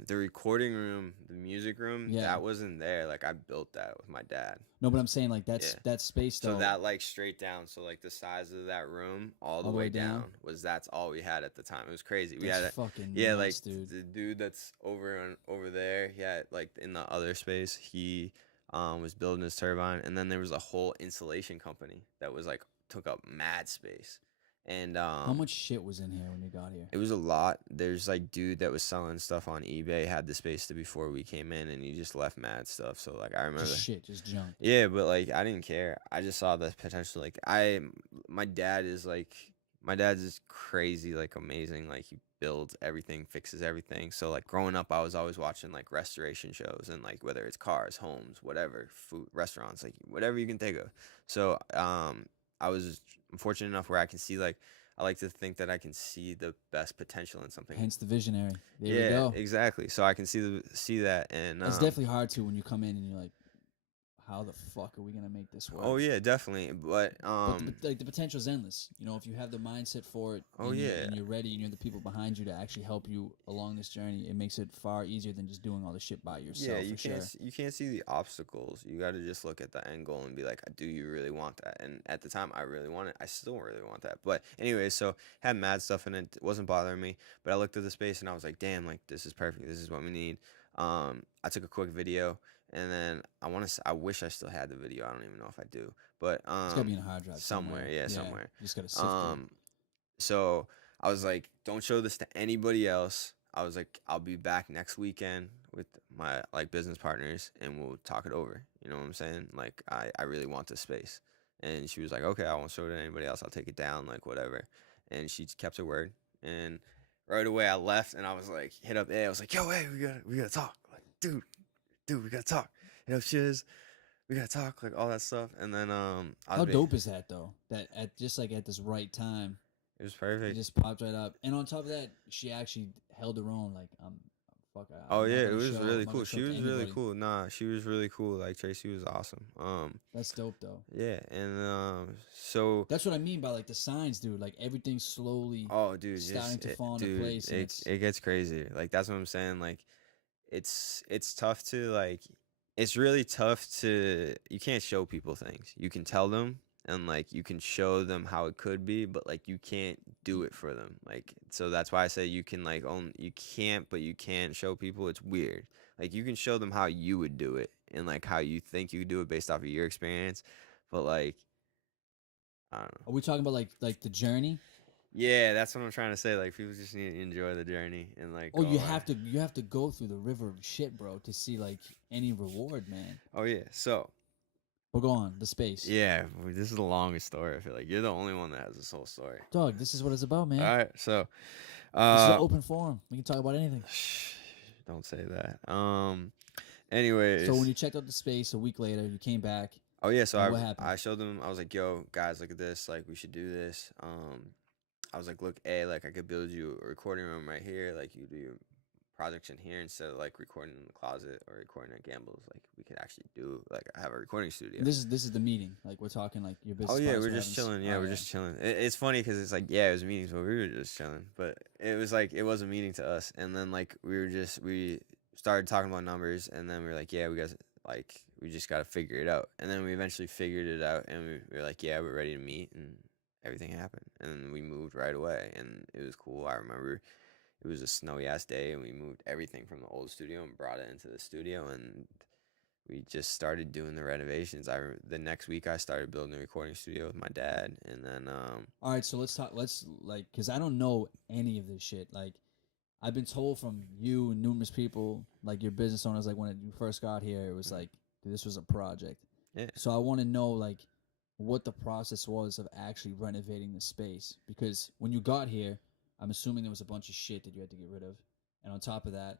the recording room, the music room, Yeah. that wasn't there. Like I built that with my dad. No, but I'm saying like that's Yeah. that space So though. that like straight down, so like the size of that room all the way down was that's all we had at the time. It was crazy. We That's had fucking yeah, nuts, like dude. the dude that's over there, he had like in the other space, he was building his turbine, and then there was a whole insulation company that was like took up mad space. And How much shit was in here when you got here? it was a lot. There's like dude that was selling stuff on eBay had the space to before we came in, and he just left mad stuff. So like I remember, Just shit, just junk. yeah, but like I didn't care. I just saw the potential. Like my dad is like my dad's just crazy, like amazing. Like he builds everything, fixes everything. So like growing up, I was always watching like restoration shows and like whether it's cars, homes, whatever, food, restaurants, like whatever you can think of. So I was fortunate enough where I can see like I like to think that I can see the best potential in something. Hence the visionary. There we Yeah, go. exactly. So I can see that, and It's definitely hard to when you come in and you're like, how the fuck are we gonna make this work? oh yeah, definitely. But Like the potential's endless. You know, if you have the mindset for it, oh and yeah, and you're ready, and you're the people behind you to actually help you along this journey, it makes it far easier than just doing all the shit by yourself. yeah, you for can't sure. you can't see the obstacles. You got to just look at the end goal and be like, do you really want that? And at the time, I really wanted. I still really want that. But anyway, so had mad stuff in it. It wasn't bothering me. But I looked at the space and I was like, damn, like this is perfect. This is what we need. I took a quick video, and then I wish I still had the video. I don't even know if I do. But It's gotta be in a hard drive somewhere, yeah, somewhere. You just gotta sift through. So I was like, don't show this to anybody else. I was like, I'll be back next weekend with my like business partners and we'll talk it over. You know what I'm saying? Like I really want this space. And she was like, okay, I won't show it to anybody else. I'll take it down, like whatever. And she kept her word. And right away I left and I was like, hit up A. I was like, yo, hey, we gotta talk. Like, dude, we gotta talk. Hit up Shiz. We gotta talk, like all that stuff. And then How dope is that though? That at just like at this right time, it was it perfect. just popped right up. And on top of that, she actually held her own. Like fuck. Oh I'm not yeah, it gonna was show, really I'm not cool. gonna show She it to was really anybody. cool. Nah, she was really cool. Like Tracy was awesome. That's dope though. Yeah, and so That's what I mean by like the signs, dude. Like everything's slowly oh, dude, starting just to fall into place. And it gets crazy. Like that's what I'm saying. Like it's tough to like it's really tough to you can't show people things. You can tell them and like you can show them how it could be, but like you can't do it for them. Like so that's why I say you can like own you can't but you can show people. It's weird. Like you can show them how you would do it and like how you think you do it based off of your experience, but like I don't know. are we talking about like the journey? Yeah, that's what I'm trying to say. Like people just need to enjoy the journey and like Oh, you have to go through the river of shit, bro, to see like any reward, man. oh yeah. So But go on, the space. yeah, this is the longest story. I feel like you're the only one that has this whole story. Dog, this is what it's about, man. All right, so This is an open forum. We can talk about anything. don't say that. Anyways, So when you checked out the space a week later, you came back. oh yeah, so and what happened? I showed them. I was like, yo, guys, look at this. Like we should do this. I was like, look, like I could build you a recording room right here. Like you do your projects in here instead of like recording in the closet or recording at Gamble's. Like we could actually do like I have a recording studio. This is the meeting. Like we're talking like your business. Oh yeah, partners we're were just having chilling. Yeah, oh, we're just chilling. It's funny because it's like yeah, it was meetings, but we were just chilling. But it was like it was a meeting to us, and then like we started talking about numbers, and then we were like yeah, we just got to figure it out, and then we eventually figured it out, and we were like yeah, we're ready to meet, and everything happened, and then we moved right away, and it was cool. I remember it was a snowy ass day, and we moved everything from the old studio and brought it into the studio, and we just started doing the renovations. The next week I started building a recording studio with my dad, and then all right, so let's talk. Let's like, cause I don't know any of this shit. Like, I've been told from you and numerous people, like your business owners, like when you first got here, it was like dude, this was a project. yeah, So I want to know like what the process was of actually renovating the space, because when you got here, I'm assuming there was a bunch of shit that you had to get rid of, and on top of that,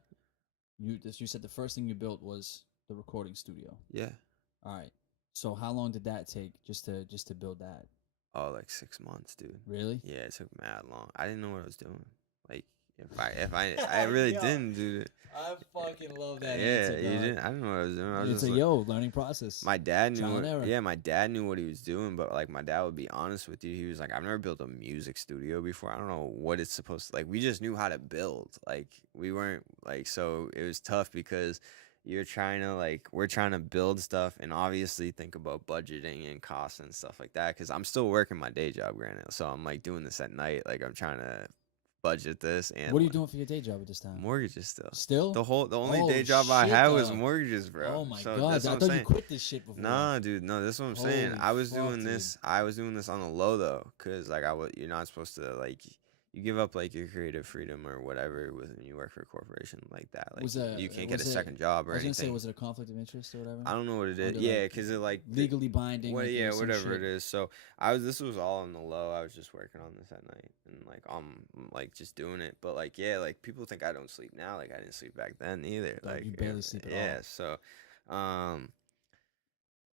you said the first thing you built was the recording studio. yeah. All right. So how long did that take just to build that? Oh, like 6 months, dude. Really? Yeah, it took mad long. I didn't know what I was doing. Like, I really Yo, didn't, dude. I fucking love that Yeah, answer, you dog. didn't. I didn't know what I was doing. I was It's just a like, learning process. my dad knew Trial what. and error. Yeah, my dad knew what he was doing, but like, my dad would be honest with you. He was like, I've never built a music studio before. I don't know what it's supposed to like. We just knew how to build. Like, we weren't like, so it was tough because you're trying to like, we're trying to build stuff and obviously think about budgeting and costs and stuff like that. Cause I'm still working my day job, granted. So I'm like doing this at night. Like, I'm trying to budget this and What are you doing for your day job at this time? mortgages still. Still? The only Oh, day job I shit, had was dog. mortgages, bro. Oh my So god, that's I what I'm thought you saying. quit this shit before. Nah, dude, no, that's what I'm saying. Holy I was fuck, doing dude. this. I was doing this on the low though, cause like you're not supposed to like, you give up like your creative freedom or whatever when you work for a corporation like that. Like you can't get a second job or I was gonna say, anything. was it a conflict of interest or whatever? I don't know what it is. Under, Yeah, like, cause it like legally binding. Well, like, yeah, some whatever shit. it is. So this was all on the low. I was just working on this at night and like like just doing it. But like yeah, like people think I don't sleep now. Like I didn't sleep back then either. Dog, Like you barely sleep at all. yeah. So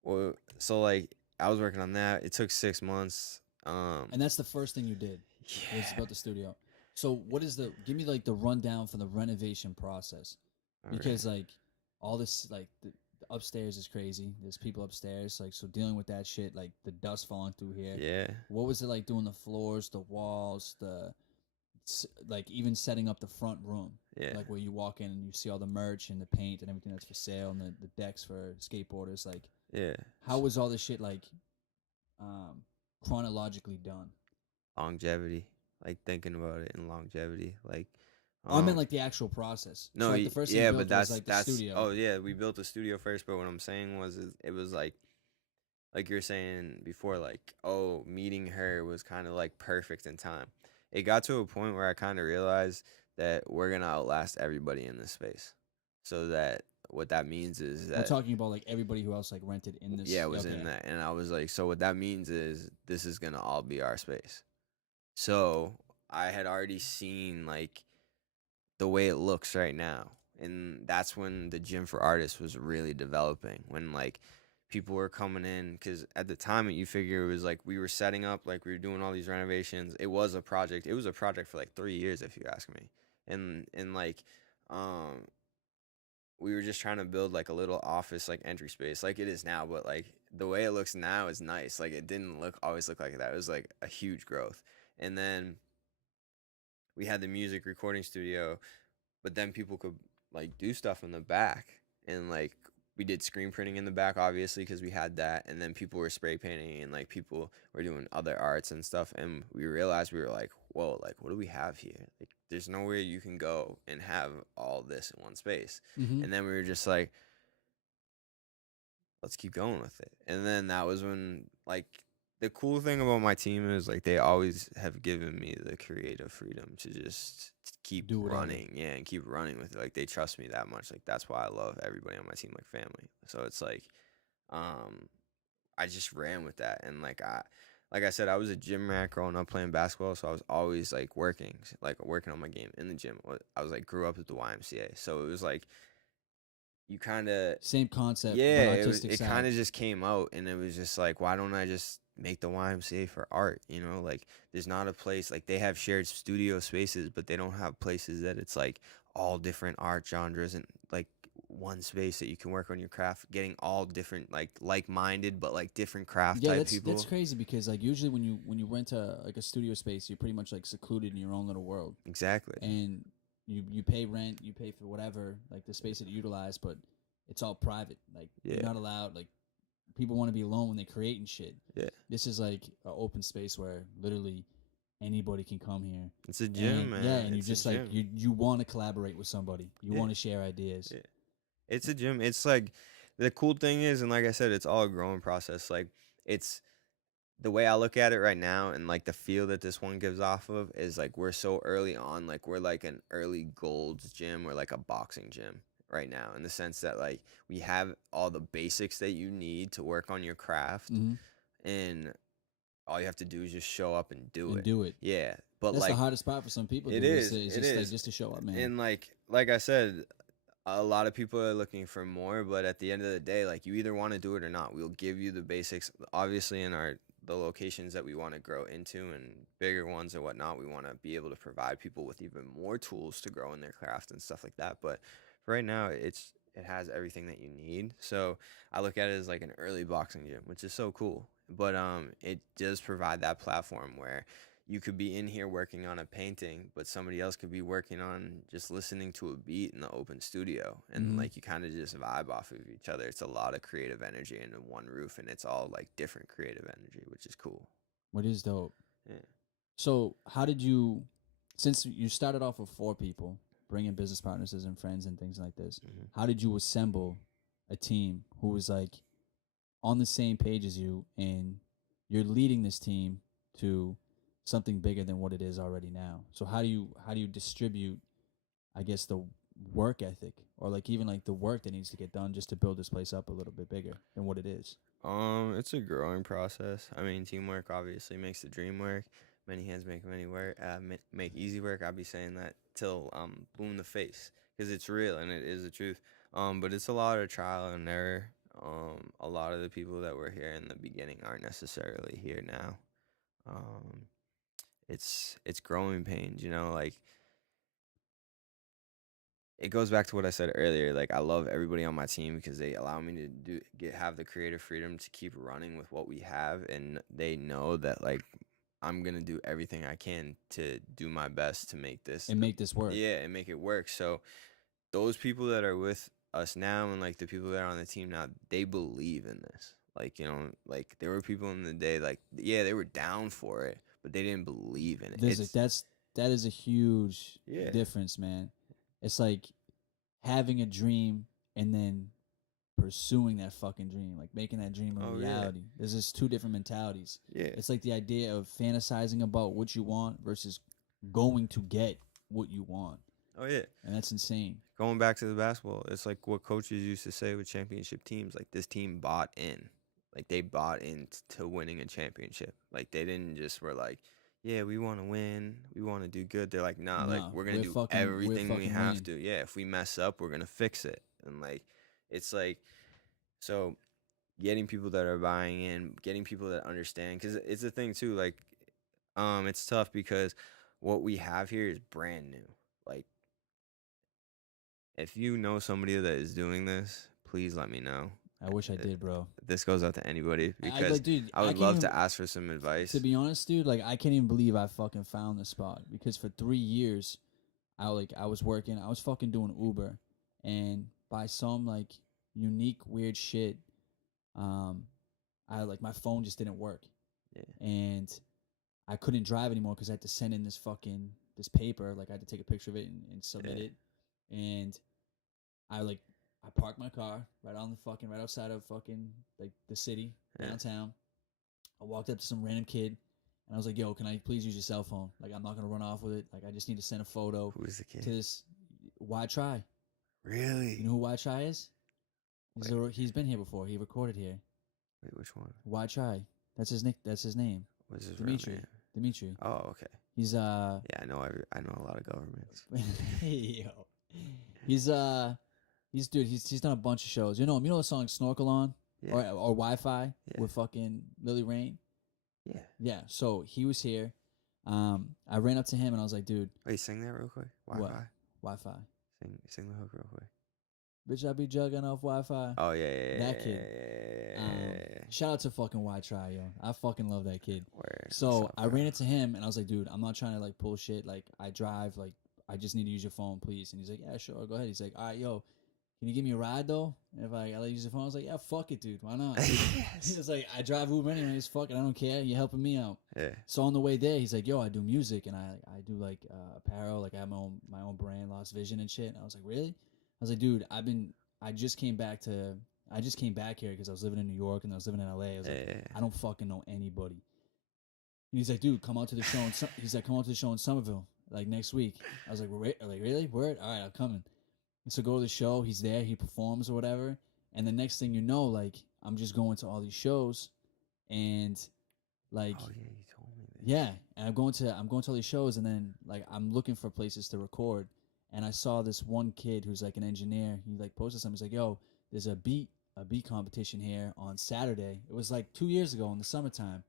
well, so like I was working on that. It took 6 months. And that's the first thing you did. Yeah. Was about the studio. So what is give me like the rundown for the renovation process? Because like all this like the upstairs is crazy. There's people upstairs, like so dealing with that shit, like the dust falling through here. Yeah. What was it like doing the floors, the walls, like even setting up the front room? Yeah. Like where you walk in and you see all the merch and the paint and everything that's for sale and the decks for skateboarders. Like Yeah. how was all this shit like chronologically done? Longevity. Like thinking about it in longevity. Like I meant like the actual process. No, so, like, the first thing yeah, you built but that's was, like, the studio. Oh yeah, we built the studio first. But what I'm saying was, it was like you're saying before, like oh, meeting her was kind of like perfect in time. It got to a point where I kind of realized that we're gonna outlast everybody in this space. So that what that means is We're that talking about like everybody who else like rented in this. yeah, it was okay. in that, and I was like, so what that means is this is gonna all be our space. So I had already seen like the way it looks right now, and that's when the gym for artists was really developing, when like people were coming in, because at the time you figure it was like we were setting up, like we were doing all these renovations. It was a project for like 3 years, if you ask me. And like we were just trying to build like a little office like entry space like it is now, but like the way it looks now is nice. Like it didn't always look like that. It was like a huge growth. And then we had the music recording studio, but then people could like do stuff in the back, and like we did screen printing in the back, obviously, because we had that. And then people were spray painting, and like people were doing other arts and stuff. And we realized, we were like, whoa, like what do we have here? Like there's nowhere you can go and have all this in one space. Mm-hmm. And then we were just like, let's keep going with it. And then that was when like the cool thing about my team is like they always have given me the creative freedom to just keep Do whatever. running, yeah, and keep running with it. Like they trust me that much. Like that's why I love everybody on my team like family. So it's like, I just ran with that, and like I said, I was a gym rat growing up playing basketball, so I was always like working on my game in the gym. I was like grew up at the YMCA, so it was like you kind of Same concept. yeah, but it artistic side. kind of just came out, and it was just like, why don't I just make the YMCA for art? You know, like there's not a place, like they have shared studio spaces, but they don't have places that it's like all different art genres and like one space that you can work on your craft, getting all different like-minded but like different craft type people. That's crazy, because like usually when you rent a studio space, you're pretty much like secluded in your own little world. Exactly. And you pay rent, you pay for whatever, like the space that you utilize, but it's all private. Like you're not allowed, like people want to be alone when they create and shit. Yeah. This is like an open space where literally anybody can come here. It's a gym, man. Yeah, and you It's just a like gym. you want to collaborate with somebody. You want to share ideas. Yeah. It's a gym. It's like the cool thing is, and like I said, it's all a growing process. Like it's the way I look at it right now, and like the feel that this one gives off of is like we're so early on. Like we're like an early Gold's gym or like a boxing gym right now, in the sense that like we have all the basics that you need to work on your craft, and all you have to do is just show up and do it. Yeah, but that's like the hardest part for some people. it dude, is. It's It just, is like, just to show up, man. And like I said, a lot of people are looking for more, but at the end of the day, like, you either want to do it or not. We'll give you the basics. Obviously, in the locations that we want to grow into and bigger ones and whatnot, we want to be able to provide people with even more tools to grow in their craft and stuff like that. But for right now, it has everything that you need. So I look at it as like an early boxing gym, which is so cool. But it does provide that platform where you could be in here working on a painting, but somebody else could be working on just listening to a beat in the open studio. And Mhm. like, you kind of just vibe off of each other. It's a lot of creative energy under one roof, and it's all like different creative energy, which is cool. What is dope? Yeah. So how did you, since you started off with 4 people, bringing business partners and friends and things like this, Mhm. how did you assemble a team who was like on the same page as you, and you're leading this team to something bigger than what it is already now? So how do you distribute, I guess, the work ethic, or like even like the work that needs to get done just to build this place up a little bit bigger than what it is? It's a growing process. I mean, teamwork obviously makes the dream work. Many hands make many work. Make easy work. I'll be saying that till blue in the face, because it's real and it is the truth. But it's a lot of trial and error. A lot of the people that were here in the beginning aren't necessarily here now. Um, it's growing pains. Like, it goes back to what I said earlier. Like, I love everybody on my team because they allow me to have the creative freedom to keep running with what we have, and they know that, like, I'm gonna do everything I can to do my best to make this And make this work. yeah, and make it work. So those people that are with us now, and like the people that are on the team now, they believe in this. Like, like, there were people in the day, like, yeah, they were down for it, but they didn't believe in it. That is a huge Yeah. difference, man. It's like having a dream and then pursuing that fucking dream, like making that dream a Oh, yeah. reality. There's just 2 different mentalities. Yeah. It's like the idea of fantasizing about what you want versus going to get what you want. Oh, yeah. And that's insane. Going back to the basketball, it's like what coaches used to say with championship teams. Like, this team bought in. Like, they bought into winning a championship. Like, they didn't just were like, yeah, we want to win. We want to do good. They're like, nah, like, No, we're going to do we're everything we fucking have winning. to. Yeah, if we mess up, we're going to fix it. And, like, it's like, so getting people that are buying in, getting people that understand. Because it's a thing, too. Like, it's tough because what we have here is brand new. Like, if you know somebody that is doing this, please let me know. I wish I did, bro. This goes out to anybody I because like, dude, I I would can't love even, to ask for some advice. to be honest, dude, like I can't even believe I fucking found this spot, because for 3 years I was working, I was fucking doing Uber, and by some like unique weird shit, um I like my phone just didn't work, Yeah. and I couldn't drive anymore because I had to send in this paper, like I had to take a picture of it and submit Yeah. it, and I parked my car right outside of fucking like the city Yeah. downtown. I walked up to some random kid and I was like, "Yo, can I please use your cell phone? Like, I'm not gonna run off with it. Like, I just need to send a photo Who is the to kid? this. Why try? Really? You know who Why Try is? Wait. He's been here before. He recorded here. Wait, which one? Why Try? That's his nick. That's his name. What's his Dimitri. real name? Dimitri. Oh, okay. He's Yeah, I know a lot of governments. Hey, yo. He's dude. He's done a bunch of shows. You know him. You know the song "Snorkel On" Yeah. or Wi-Fi Yeah. with fucking Lily Rain. Yeah. Yeah. So he was here. I ran up to him and I was like, "Dude, Wait, sing that real quick. what? Wi-Fi. Wi-Fi? Sing the hook real quick. Bitch, I be jugging off Wi-Fi." Oh, yeah. That kid. Yeah. Shout out to fucking Why Try, yo. I fucking love that kid. Word. So What's up, I bro? ran into him and I was like, "Dude, I'm not trying to like pull shit. Like, I drive. Like, I just need to use your phone, please." And he's like, "Yeah, sure. Go ahead." He's like, "All right, yo, can you give me a ride though?" And if I let you use your phone, I was like, "Yeah, fuck it, dude. Why not?" He Yes. was like, "I drive Uber anyways. Fuck it. I don't care. You're helping me out." Yeah. So on the way there, he's like, "Yo, I do music and I do like apparel. Like, I have my own brand, Lost Vision and shit." And I was like, "Really?" I was like, "Dude, I just came back here because I was living in New York and I was living in LA. I was like, I don't fucking know anybody." And he's like, "Dude, come out to the show." He's like, "Come out to the show in Somerville like next week." I was like, like, really? Word? All right, I'm coming. And so go to the show. He's there. He performs or whatever. And the next thing you know, like, I'm just going to all these shows, and like, Oh, yeah, you told me this. yeah, and I'm going to all these shows, and then like I'm looking for places to record, and I saw this one kid who's like an engineer. He like posted something. He's like, "Yo, there's a beat competition here on Saturday." It was like 2 years ago in the summertime,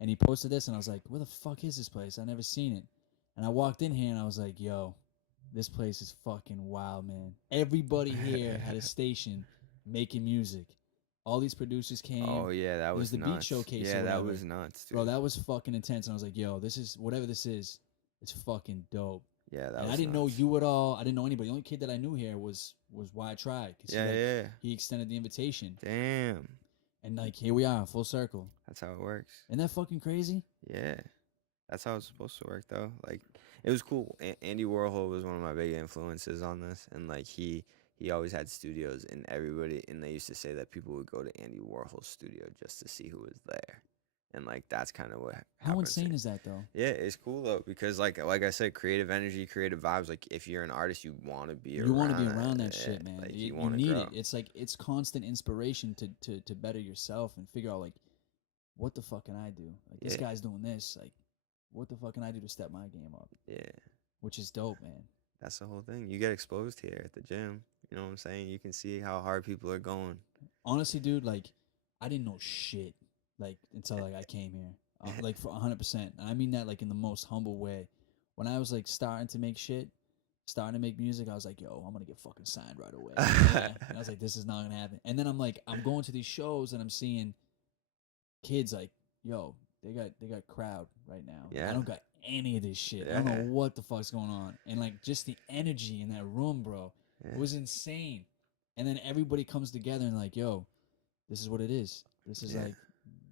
and he posted this, and I was like, "Where the fuck is this place? I never seen it." And I walked in here, and I was like, "Yo, this place is fucking wild, man. Everybody here had a station making music. All these producers came. Oh yeah, that It was was the beat nuts. showcase or Yeah, that whatever. was nuts, dude. Bro, that was fucking intense. And I was like, yo, this is, whatever this is, it's fucking dope. Yeah, that And was I didn't know nuts. you at all. I didn't know anybody. The only kid that I knew here was Why I Tried. Cause Yeah, yeah. he extended the invitation. Damn. And like, here we are, full circle. That's how it works. Isn't that fucking crazy? Yeah. That's how it's supposed to work, though. Like, it was cool. Andy Warhol was one of my big influences on this, and like he always had studios, and everybody, and they used to say that people would go to Andy Warhol's studio just to see who was there, and like that's kind of what How happens. insane is that though? Yeah, it's cool though because like I said, creative energy, creative vibes. Like if you're an artist, you want to be You want to be around around that yeah, shit, man. Like You want to need grow. it. It's like, it's constant inspiration to better yourself and figure out like, what the fuck can I do? Like this Yeah. guy's doing this. Like, what the fuck can I do to step my game up? Yeah, Which is dope, man. that's the whole thing. You get exposed here at the gym. You know what I'm saying? You can see how hard people are going. Honestly, dude, like, I didn't know shit, like, until, like, I came here. Like, for 100%. And I mean that, like, in the most humble way. When I was, like, starting to make music, I was like, yo, I'm gonna get fucking signed right away. Yeah. And I was like, this is not gonna happen. And then I'm like, I'm going to these shows and I'm seeing kids like, yo, they got crowd right now. Yeah. I don't got any of this shit. I don't Yeah. know what the fuck's going on. And like just the energy in that room, bro, Yeah. it was insane. And then everybody comes together and like, yo, this is what it is. This is Yeah. like,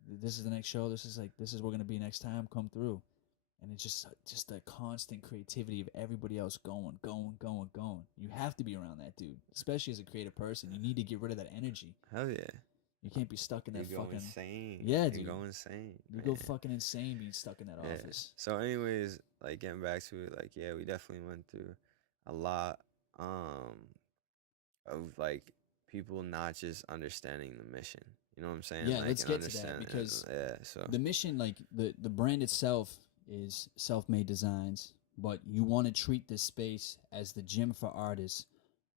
this is the next show. This is what we're gonna be next time. Come through. And it's just the constant creativity of everybody else going. You have to be around that, dude. Especially as a creative person, you need to get rid of that energy. Hell yeah. You can't be stuck in You that go fucking. insane. Yeah, You dude. go insane. You go man. fucking insane being stuck in that Yeah. office. So, anyways, like getting back to it, like yeah, we definitely went through a lot of like people not just understanding the mission. You know what I'm saying? Yeah, like, let's and get to that understanding- because yeah. So the mission, like the brand itself, is self-made designs, but you want to treat this space as the gym for artists.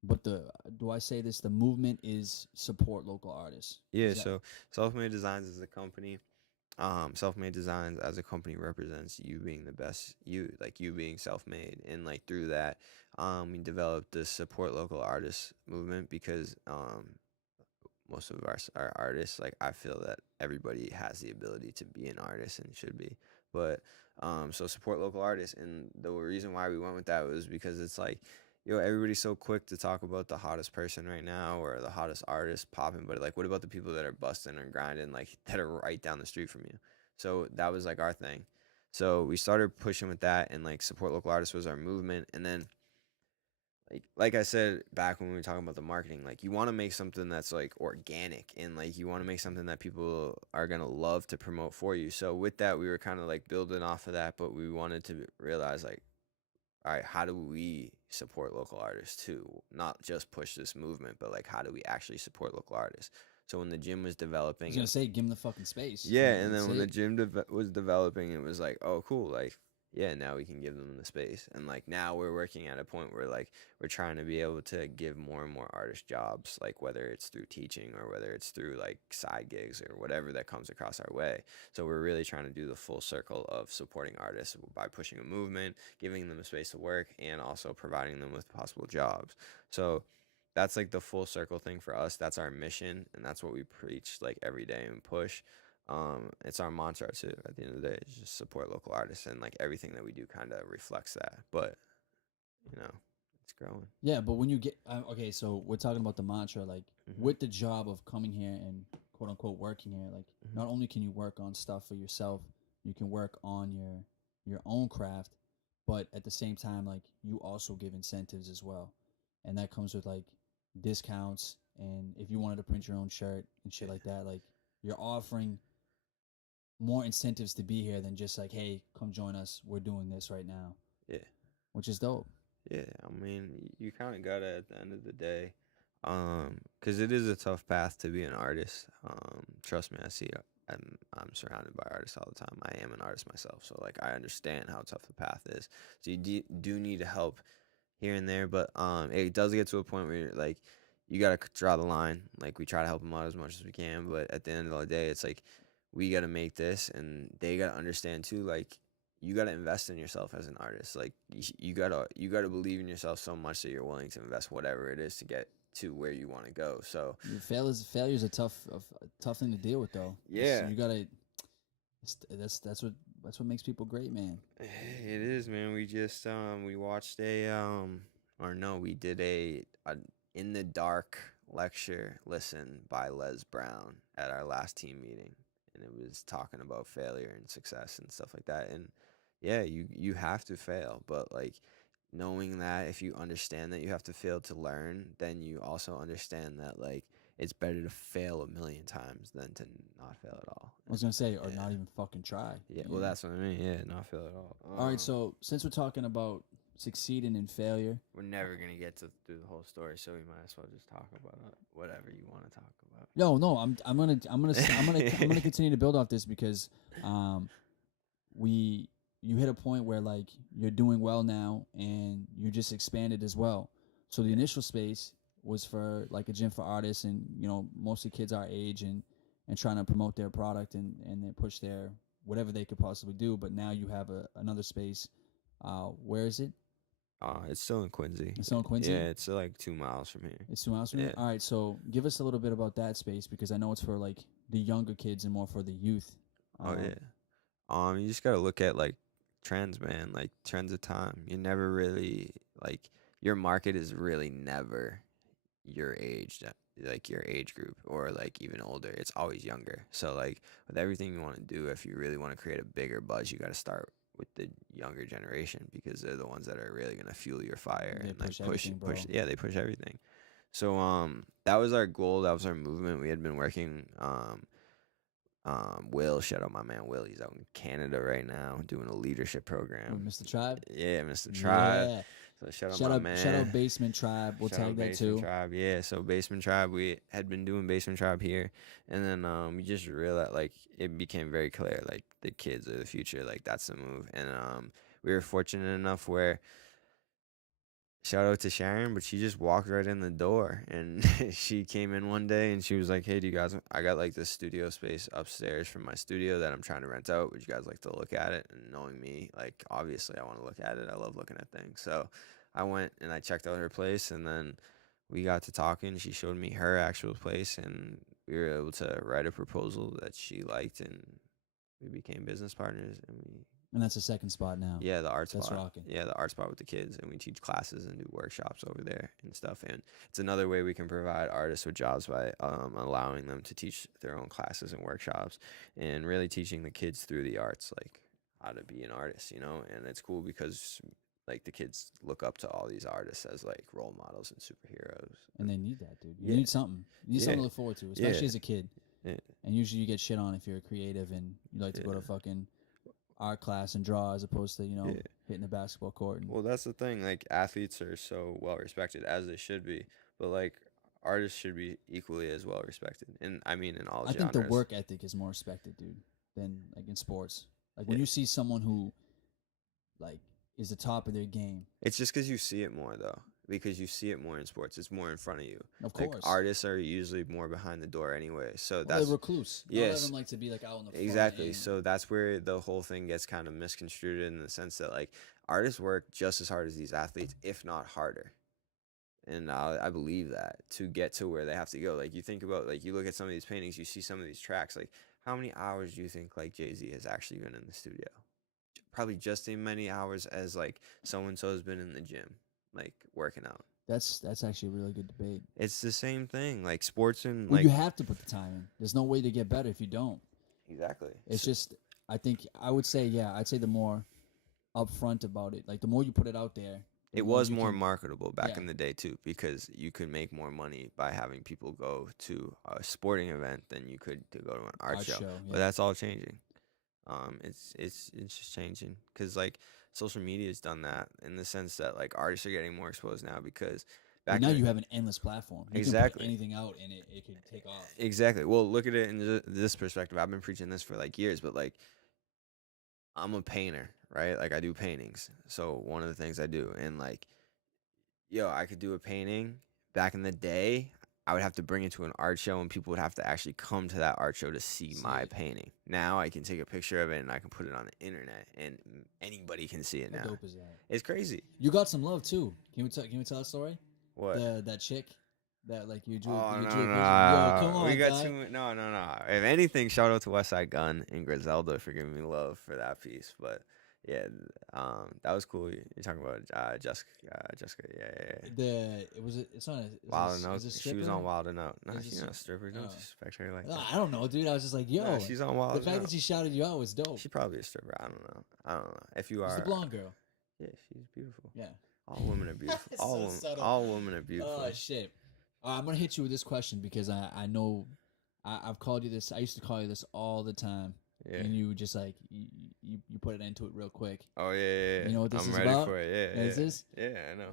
But do I say this? The movement is support local artists. yeah. Is that- So Self-Made Designs is a company. Self-Made Designs as a company represents you being the best you, like you being self-made, and like through that, we developed the support local artists movement because most of our artists, like I feel that everybody has the ability to be an artist and should be, but so support local artists. And the reason why we went with that was because it's like, yo, everybody's so quick to talk about the hottest person right now or the hottest artist popping, but like what about the people that are busting and grinding, like that are right down the street from you? So that was like our thing. So we started pushing with that, and like support local artists was our movement. And then like I said back when we were talking about the marketing, like you want to make something that's like organic, and like you want to make something that people are going to love to promote for you. So with that, we were kind of like building off of that, but we wanted to realize like, all right, how do we support local artists too? Not just push this movement, but like how do we actually support local artists? So when the gym was I developing, was gonna say, give them the fucking space. yeah, and That's then when the it. gym was developing, it was like, oh, cool, like, yeah, now we can give them the space, and like now we're working at a point where like we're trying to be able to give more and more artists jobs, like whether it's through teaching or whether it's through like side gigs or whatever that comes across our way. So we're really trying to do the full circle of supporting artists by pushing a movement, giving them a space to work, and also providing them with possible jobs. So that's like the full circle thing for us. That's our mission, and that's what we preach like every day and push. It's our mantra too. At the end of the day, it's just support local artists, and like everything that we do kind of reflects that. But you know, it's growing. Yeah, but when you get okay, so we're talking about the mantra, like Mhm. with the job of coming here and quote unquote working here, like not only can you work on stuff for yourself, you can work on your own craft, but at the same time, like you also give incentives as well, and that comes with like discounts, and if you wanted to print your own shirt and shit like that, like you're offering more incentives to be here than just like, hey, come join us, we're doing this right now, Yeah, which is dope. yeah. I mean, you kind of got it at the end of the day, because it is a tough path to be an artist. Trust me, I see. I'm surrounded by artists all the time. I am an artist myself, so like I understand how tough the path is. So you do need to help here and there, but it does get to a point where you're, like, you gotta draw the line. Like, we try to help them out as much as we can, but at the end of the day, it's like we gotta make this, and they gotta understand too. Like, you gotta invest in yourself as an artist. Like, you gotta believe in yourself so much that you're willing to invest whatever it is to get to where you want to go. So Failure's a tough thing to deal with, though. yeah, You gotta. That's what makes people great, man. it is, man. We just we watched or no, we did a in the dark lecture listen by Les Brown at our last team meeting, and it was talking about failure and success and stuff like that. And yeah, you have to fail, but like knowing that if you understand that you have to fail to learn, then you also understand that like it's better to fail a million times than to not fail at all. I was gonna say, or Yeah. not even fucking try. Yeah, well, that's what I mean. Yeah, not fail at all. All right, so since we're talking about succeeding and failure, we're never gonna get to through the whole story, so we might as well just talk about whatever you want to talk about. no, I'm gonna continue to build off this because, you hit a point where like you're doing well now and you just expanded as well. So the initial space was for like a gym for artists and mostly kids our age and trying to promote their product and then push their whatever they could possibly do. But now you have another space. Where is it? It's still in Quincy. It's still in Quincy? Yeah, it's like 2 miles from here. It's 2 miles from here? Yeah. All right, so give us a little bit about that space because I know it's for like the younger kids and more for the youth. Oh yeah. You just gotta look at like trends, man. Like trends of time. You never really like your market is really never your age, like your age group or like even older. It's always younger. So like with everything you want to do, if you really want to create a bigger buzz, you got to start with the younger generation because they're the ones that are really gonna fuel your fire They and like push everything, bro. Yeah, they push everything. So that was our goal. That was our movement. We had been working. Will, shout out my man Will. He's out in Canada right now doing a leadership program. With Mr. Tribe? Yeah, Mr. Tribe. Yeah. So shout out Shout my out, man. shout out Basement Tribe. We'll Shout tag out that Basement too. Tribe. Yeah, so Basement Tribe, we had been doing Basement Tribe here, and then we just realized like it became very clear like the kids are the future, like that's the move, and we were fortunate enough where shout out to Sharon, but she just walked right in the door and she came in one day and she was like, "Hey, do you guys? I got like this studio space upstairs from my studio that I'm trying to rent out. Would you guys like to look at it?" And knowing me, like obviously I want to look at it. I love looking at things. So I went and I checked out her place, and then we got to talking. She showed me her actual place, and we were able to write a proposal that she liked, and we became business partners, and we. And that's the second spot now. Yeah, the art That's spot. rocking. Yeah, the art spot with the kids, and we teach classes and do workshops over there and stuff. And it's another way we can provide artists with jobs by allowing them to teach their own classes and workshops, and really teaching the kids through the arts, like how to be an artist, you know. And it's cool because like the kids look up to all these artists as like role models and superheroes. And they need that, dude. You Yeah. need something. You need something to Yeah. look forward to, especially Yeah. as a kid. Yeah. And usually you get shit on if you're creative and you like to go to Yeah. fucking art class and draw as opposed to, Yeah. hitting the basketball court. And Well, that's the thing. Like athletes are so well respected as they should be, but like artists should be equally as well respected. And I mean, in all I genres. think the work ethic is more respected, dude, than like in sports. Like when Yeah. you see someone who like is the top of their game, It's just because you see it more though, because you see it more in sports. It's more in front of you. of Like course. artists are usually more behind the door anyway, so Well, that's they're recluse. Not yes. of them like to be like out in the front. Exactly. and- So that's where the whole thing gets kind of misconstrued in the sense that like artists work just as hard as these athletes, if not harder. And I believe that to get to where they have to go. Like you think about, like you look at some of these paintings, you see some of these tracks. Like how many hours do you think like Jay-Z has actually been in the studio? Probably just as many hours as like so and so has been in the gym, like working out. That's actually a really good debate. It's the same thing. Like sports and Well, like you have to put the time in. There's no way to get better if you don't. exactly. It's just, I think, I would say, yeah, I'd say the more upfront about it, like the more you put it out there. the It was you more can- marketable back yeah. in the day too, because you could make more money by having people go to a sporting event than you could to go to an art show. yeah. But that's all changing. It's just changing because like social media has done that in the sense that like artists are getting more exposed now because But back now in the- you have an endless platform. You can Exactly. put anything out and it could take off. Exactly. Well, look at it in this perspective. I've been preaching this for like years, but like I'm a painter, right? Like I do paintings. So one of the things I do, and like yo, I could do a painting. Back in the day, I would have to bring it to an art show, and people would have to actually come to that art show to see See my it. painting. Now I can take a picture of it and I can put it on the internet, and anybody can see it How now. dope is that? It's crazy. You got some love too. Can we tell a story? What? That chick that like you drew Oh you no drew a no! picture. Yo, come We on, got guy. no no no. If anything, shout out to West Side Gun and Griselda for giving me love for that piece. But yeah, that was cool. You're talking about Jessica. Jessica, yeah. It's not a Wild Note. is a She was stripper? on Wild Note. Nah, Is she's it not a stripper. Don't oh. disrespect her like No, that. I don't know, dude. I was just like, yo, Nah, she's on the Wild fact Note. that she shouted you out was dope. She probably a stripper. I don't know. I don't know. If you It's the are, blonde girl. yeah, she's beautiful. Yeah. All women are beautiful. So all women, subtle. all women are beautiful. Oh shit. I'm gonna hit you with this question because I know I've called you this. I used to call you this all the time, Yeah. and you just like you put it into it real quick. Oh yeah. You know what this I'm is ready about? for it. Yeah. Is this? Yeah, I know.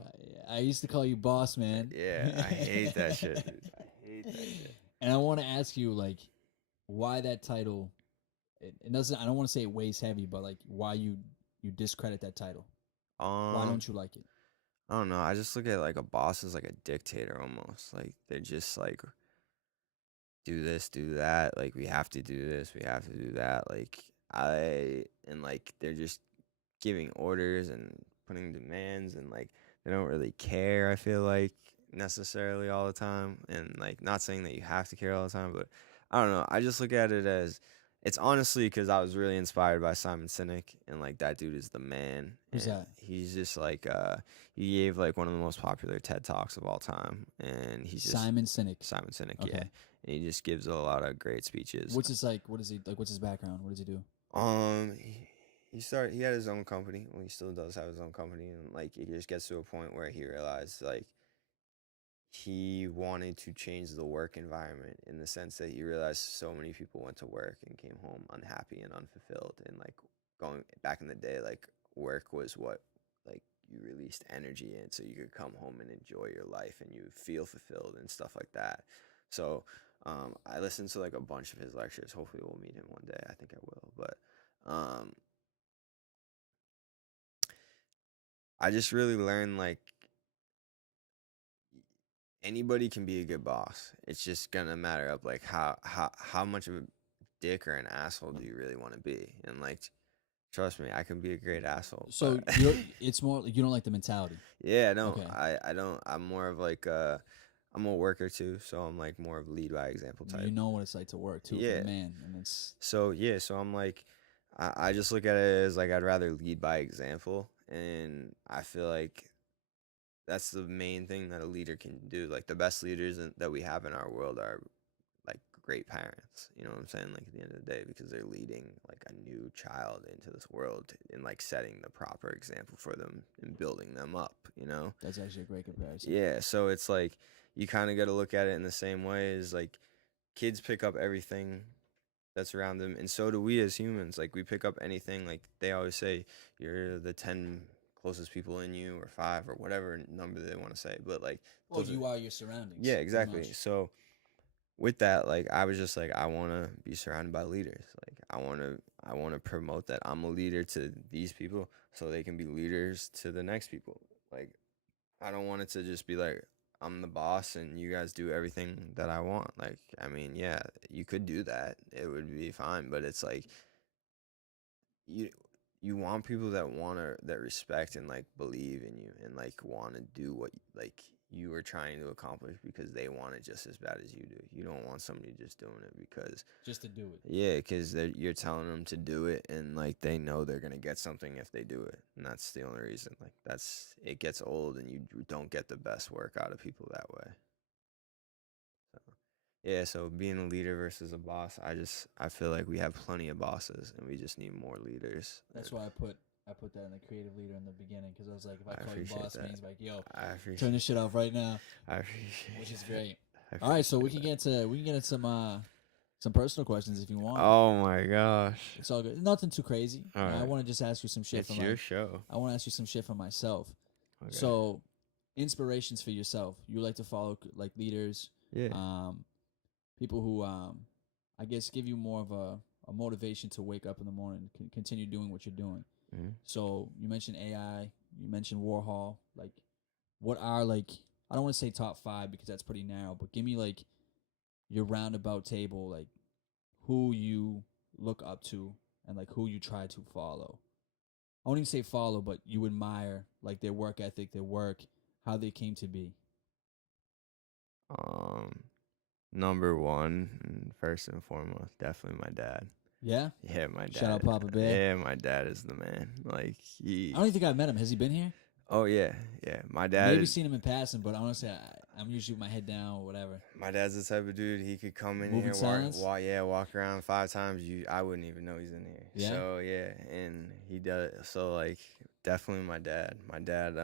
I used to call you boss man. Yeah, I hate that shit, dude. I hate that shit. And I want to ask you like why that title. It doesn't. I don't want to say it weighs heavy, but like why you discredit that title. Why don't you like it? I don't know. I just look at like a boss as like a dictator almost. Like they're just like do this, do that. Like we have to do this, we have to do that. Like they're just giving orders and putting demands and like they don't really care, I feel like, necessarily all the time. And like not saying that you have to care all the time, but I don't know. I just look at it as it's honestly because I was really inspired by Simon Sinek and like that dude is the man. Who's and that? He's just like he gave like one of the most popular TED Talks of all time, and he's just Simon Sinek. Simon Sinek, Okay. yeah, and he just gives a lot of great speeches. What's his like? What is he like? What's his background? What does he do? He had his own company. Well, he still does have his own company, and like he just gets to a point where he realized like he wanted to change the work environment in the sense that he realized so many people went to work and came home unhappy and unfulfilled, and like going back in the day, like work was what like you released energy in so you could come home and enjoy your life and you feel fulfilled and stuff like that. So I listened to like a bunch of his lectures. Hopefully we'll meet him one day. I think I will. But I just really learned like anybody can be a good boss. It's just gonna matter of like how much of a dick or an asshole do you really want to be? And like trust me, I can be a great asshole. So but- it's more like you don't like the mentality. yeah, no, Okay. I don't. I'm more of like I'm a worker too, so I'm like more of lead by example type. You know what it's like to work too, for Yeah. a man, and it's So yeah, so I'm like, I just look at it as like I'd rather lead by example, and I feel like that's the main thing that a leader can do. Like the best leaders that we have in our world are like great parents. You know what I'm saying? Like at the end of the day, because they're leading like a new child into this world and like setting the proper example for them and building them up. You know? that's actually a great comparison. Yeah. So it's like you kind of got to look at it in the same way as like kids pick up everything that's around them, and so do we as humans. Like we pick up anything. Like they always say, you're the 10 closest people in you, or 5, or whatever number they want to say. But like, Well, those are- you are your surroundings. yeah, pretty exactly. much. So with that, like I was just like, I want to be surrounded by leaders. Like I want to promote that I'm a leader to these people, so they can be leaders to the next people. Like I don't want it to just be like I'm the boss and you guys do everything that I want. Like I mean, yeah, you could do that. It would be fine, but it's like you you want people that respect and like believe in you and like want to do what like you are trying to accomplish because they want it just as bad as you do. You don't want somebody just doing it because Just to do it. yeah, because you're telling them to do it, and like they know they're gonna get something if they do it, and that's the only reason. Like it gets old, and you don't get the best work out of people that way. So yeah, so being a leader versus a boss, I feel like we have plenty of bosses, and we just need more leaders. That's why I put that in the creative leader in the beginning because I was like, if I I call you appreciate boss, that. means like, yo, I appreciate. turn this shit off right now, I appreciate. which is that. great. I All right, so we appreciate can get into some personal questions if you that. want. Oh my gosh, It's all good. Nothing too crazy. All I right. want to just ask you some shit it's from your like, show. I want to ask you some shit from myself. Okay. So, inspirations for yourself. You like to follow like leaders, yeah, people who I guess give you more of a motivation to wake up in the morning and continue doing what you're doing. Mhm. So you mentioned AI, you mentioned Warhol. Like, what are like, I don't want to say top 5 because that's pretty narrow, but give me like your roundabout table, like who you look up to and like who you try to follow. I won't even say follow, but you admire like their work ethic, their work, how they came to be. Um, Number one, and first and foremost, definitely my dad. Yeah? Yeah, my dad. Shout out Papa Bear. Yeah, my dad is the man. Like I don't even think I've met him. Has he been here? Oh yeah, yeah. My dad. Maybe seen him in passing, but honestly, I'm usually with my head down or whatever. My dad's the type of dude. He could come in Moving here, silence? walk around 5 times. I wouldn't even know he's in here. Yeah? So yeah, and he does. So like, definitely my dad. My dad.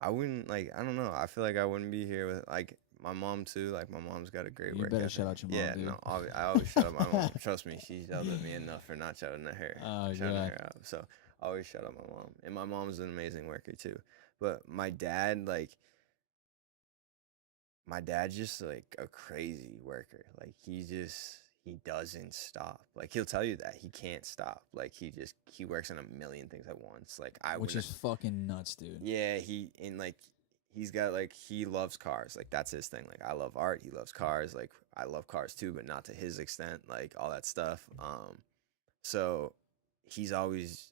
I wouldn't like. I don't know. I feel like I wouldn't be here with like my mom too. Like my mom's got a great You work better ethic. shout out your mom, Yeah, dude. no. I always shout out my mom. Trust me, she's yelled at me enough for not shouting at her. Oh, shouting God. her out. So I always shout out my mom, and my mom's an amazing worker too. But my dad, like, my dad's just like a crazy worker. Like he doesn't stop. Like he'll tell you that he can't stop. Like he works on a million things at once. Like Which is fucking nuts, dude. yeah, he's got like he loves cars. Like that's his thing. Like I love art, he loves cars. Like I love cars too, but not to his extent. Like all that stuff. So he's always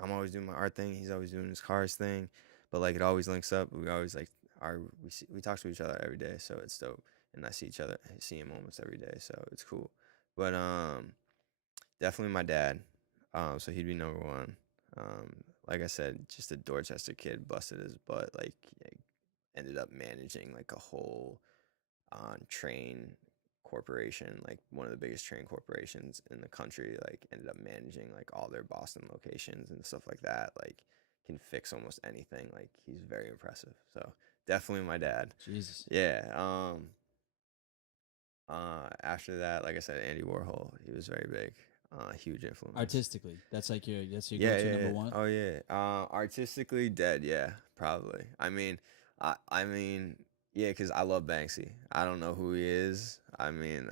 I'm always doing my art thing. He's always doing his cars thing. But like it always links up. We always like we talk to each other every day, so it's dope. And I see him almost every day, so it's cool. But definitely my dad. So he'd be number one. Like I said, just a Dorchester kid, busted his butt. Like ended up managing like a whole train corporation, like one of the biggest train corporations in the country. Like ended up managing like all their Boston locations and stuff like that. Like can fix almost anything. Like he's very impressive. So definitely my dad. Jesus. Yeah. After that, like I said, Andy Warhol. He was very big. Huge influence. Artistically, that's your go-to number one. Oh yeah. Artistically, dead. Yeah, probably. I mean, yeah, because I love Banksy. I don't know who he is. I mean,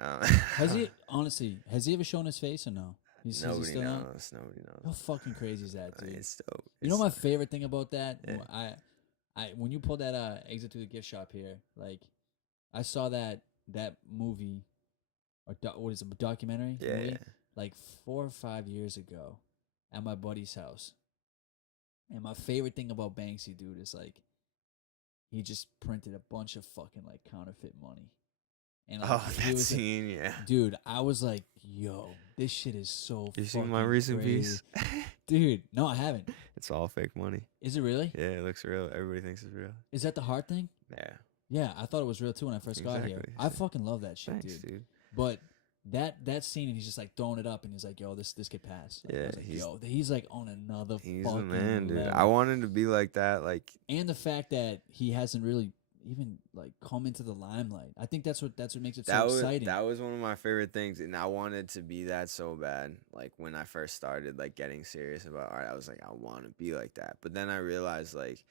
Has he ever shown his face or no? Nobody knows. Nobody knows. How fucking crazy is that, dude? It's dope. You know my favorite thing about that? Yeah. When you pulled that exit to the gift shop here, like I saw that movie or what is it, a documentary? Yeah, movie, yeah. like 4 or 5 years ago at my buddy's house. And my favorite thing about Banksy, dude, is like he just printed a bunch of fucking like counterfeit money. And like, that scene, yeah. Dude, I was like, yo, this shit is so You fucking seen my recent crazy. piece? Dude, no, I haven't. It's all fake money. Is it really? Yeah, it looks real. Everybody thinks it's real. Is that the hard thing? Yeah. Yeah, I thought it was real too when I first got here. I fucking love that shit, Thanks, dude. But that scene, and he's just like throwing it up, and he's like, "Yo, this could pass." Like, Yeah, I was like, he's like on another. He's fucking the man, dude. level. I wanted to be like that, like. And the fact that he hasn't really even like come into the limelight. I think that's what makes it so exciting. That was one of my favorite things, and I wanted to be that so bad. Like when I first started like getting serious about art, I was like, I want to be like that. But then I realized like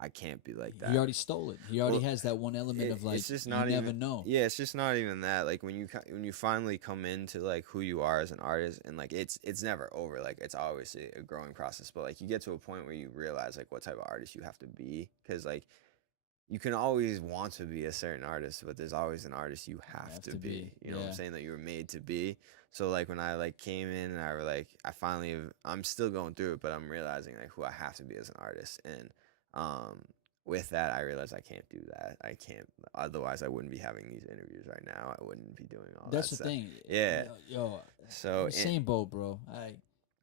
I can't be like that. He already stole it. He already has that one element of like, it's just not you even, never know. Yeah, it's just not even that. Like when you finally come into like who you are as an artist, and like it's never over. Like it's obviously a growing process, but like you get to a point where you realize like what type of artist you have to be, because like you can always want to be a certain artist, but there's always an artist you have to be. You know what I'm saying? That you were made to be. So like when I like came in and I'm still going through it, but I'm realizing like who I have to be as an artist. And with that, I realized I can't do that. I can't. Otherwise, I wouldn't be having these interviews right now. I wouldn't be doing all that. That's the thing. Yeah. Yo. So same boat, bro.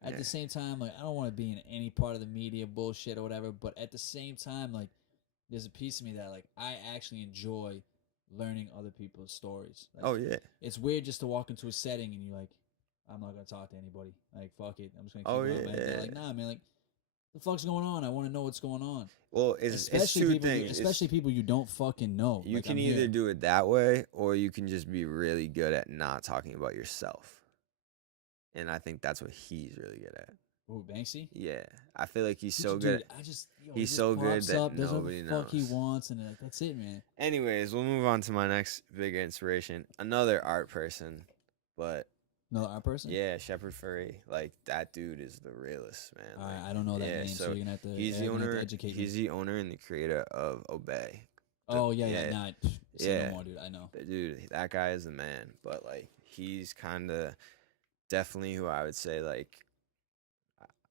At the same time, like I don't want to be in any part of the media bullshit or whatever. But at the same time, like there's a piece of me that like I actually enjoy learning other people's stories. Like, oh yeah. It's weird just to walk into a setting and you're like, I'm not gonna talk to anybody. Like fuck it. I'm just gonna keep going. They're like, nah, man. Like, the fuck's going on? I want to know what's going on. Well, it's two things. Especially people you don't fucking know. You like, can either do it that way, or you can just be really good at not talking about yourself. And I think that's what he's really good at. Ooh, Banksy? Yeah, I feel like he's so good. He's so good that nobody knows. Fuck he wants, and like, that's it, man. Anyways, we'll move on to my next big inspiration. Another art person, but No, our person. Yeah, Shepherd Furry. Like that dude is the realest, man. All Like, right, I don't know that yeah, name, so so you're gonna have to. he's the You're gonna have to owner. educate He's me. the owner and the creator of Obey. Oh yeah, yeah. Yeah, Nah, say no yeah. more, dude. I know. Dude, that guy is the man. But like, he's kind of definitely who I would say like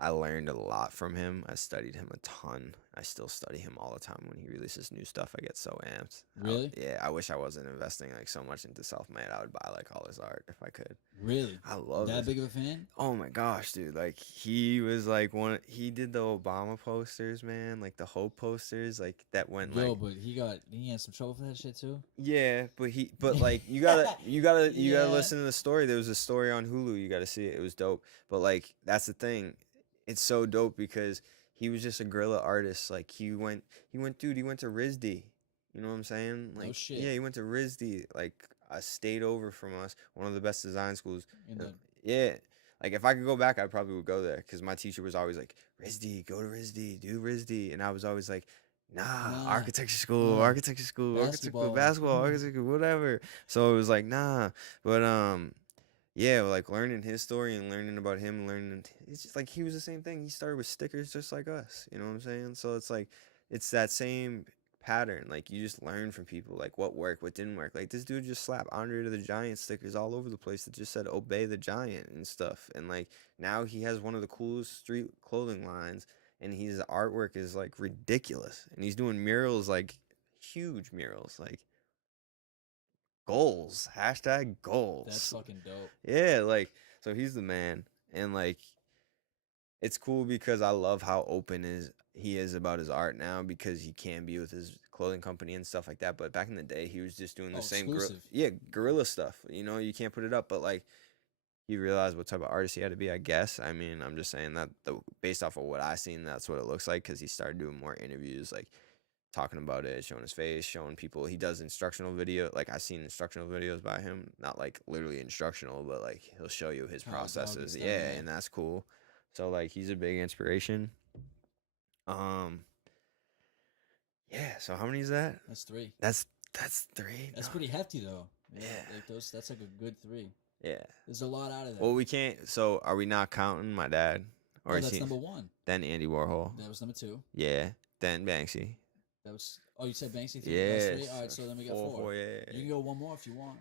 I learned a lot from him. I studied him a ton. I still study him all the time. When he releases new stuff, I get so amped. Really? Yeah, I wish I wasn't investing like so much into self-made. I would buy like all his art if I could. Really? I love That it. big of a fan? Oh my gosh, dude. Like he was like he did the Obama posters, man, like the Hope posters, like that went Yo, like but he had some trouble for that shit too. yeah, but like you gotta Yeah. listen to the story. There was a story on Hulu. You gotta see it. It was dope. But like that's the thing. It's so dope because he was just a guerrilla artist. Like he went dude, he went to RISD. You know what I'm saying? No Like shit. yeah, he went to RISD, like a state over from us, one of the best design schools. In the Yeah. Like if I could go back, I probably would go there because my teacher was always like, RISD, go to RISD, do RISD. And I was always like, nah, architecture school, basketball. basketball, architecture, whatever. So it was like, nah. But yeah, like learning his story and learning about him, learning it's just like he was the same thing. He started with stickers just like us. You know what I'm saying? So it's like it's that same pattern. Like you just learn from people, like what worked, what didn't work. Like this dude just slapped Andre the Giant stickers all over the place that just said "Obey the Giant" and stuff. And like now he has one of the coolest street clothing lines, and his artwork is like ridiculous. And he's doing murals, like huge murals, like goals. Hashtag goals. That's fucking dope. Yeah, like so he's the man, and like it's cool because I love how open he is about his art now because he can be with his clothing company and stuff like that. But back in the day, he was just doing the same exclusive. guerrilla stuff. You know, you can't put it up, but like he realized what type of artist he had to be. I guess. I mean, I'm just saying that based off of what I seen, that's what it looks like because he started doing more interviews, like talking about it, showing his face, showing people. He does instructional video. Like I've seen instructional videos by him, not like literally instructional, but like he'll show you his How it's all processes. gets done, Yeah, yeah. and that's cool. So like he's a big inspiration. Yeah. So how many is that? That's 3. That's 3. That's No. pretty hefty though. Yeah. Like those. That's like a good 3. Yeah. There's a lot out of that. Well, we can't. So are we not counting my dad? Oh, is that's he- number 1. Then Andy Warhol. That was number 2. Yeah. Then Banksy. That was. Oh, you said Banksy 3. Yeah. That's 3. All right, so then we got 4. Yeah. You can go one more if you want.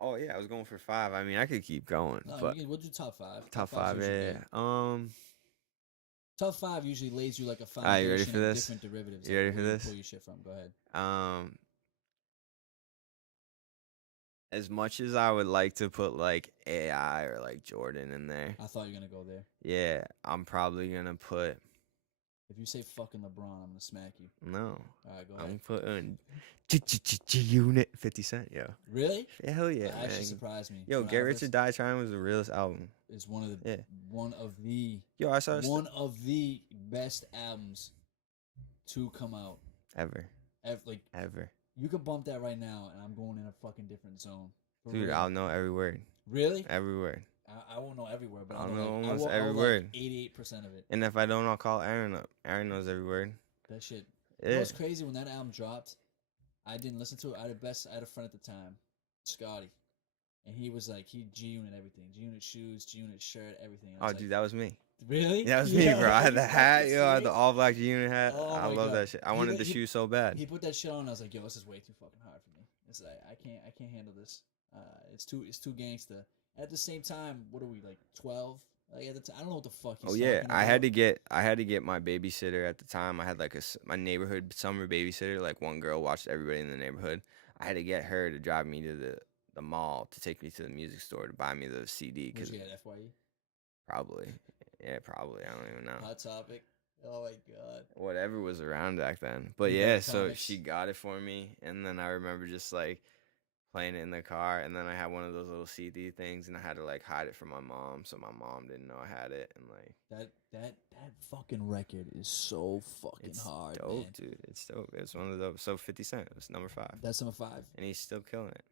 Oh yeah, I was going for 5. I mean, I could keep going, No, but we'll do top 5. top five's 5. usually Yeah. good. Top 5 usually lays you like a Alright, foundation you ready for of this? different derivatives. You like ready for where this? Pull your shit from. Go ahead. As much as I would like to put like AI or like Jordan in there, I thought you were gonna go there. yeah, I'm probably gonna put If you say fucking LeBron, I'm gonna smack you. no. All right, go I'm ahead. putting G-Unit 50 Cent, yo. Really? Hell yeah, That actually man. surprised me. Yo, When Get I Rich or Die Trying was the realest album. is one of the Yeah. one of the Yo, I saw one of the best albums to come out. ever. Like Ever. you could bump that right now, and I'm going in a fucking different zone. For Dude, real. I'll know every word. Really? Every word. I won't know everywhere, but I'll I'll know know almost like, every word. 88% of it. And if I don't, I'll call Aaron up. Aaron knows every word. That shit. You know Yeah. what's crazy? When that album dropped, I didn't listen to it. I had a friend at the time, Scotty, and he was like, he G-Unit everything, G-Unit shoes, G-Unit shirt, everything. I Oh, was dude, like, that was me. really? That was me, bro. I had the you hat, fucking yo. I had the serious? all black G-Unit hat. Oh I my love God. that shit. I He wanted li- the he- shoe so bad. He put that shit on. And I was like, yo, this is way too fucking hard for me. It's like I can't handle this. It's too gangsta. At the same time, what are we like 12? Like at the time, I don't know what the fuck. He's Oh yeah, talking I had about. to get my babysitter at the time. I had like my neighborhood summer babysitter. Like one girl watched everybody in the neighborhood. I had to get her to drive me to the mall to take me to the music store to buy me the CD. Did Cause you get FYE? probably, yeah, probably. I don't even know. Hot Topic. Oh my god. Whatever was around back then. But You yeah, got so comics? she got it for me, and then I remember just like playing it in the car, and then I had one of those little CD things, and I had to like hide it from my mom, so my mom didn't know I had it, and like That fucking record is so fucking it's hard, dope, man. dude. It's dope. It's one of the so 50 Cent was number 5, That's number 5. and he's still killing it.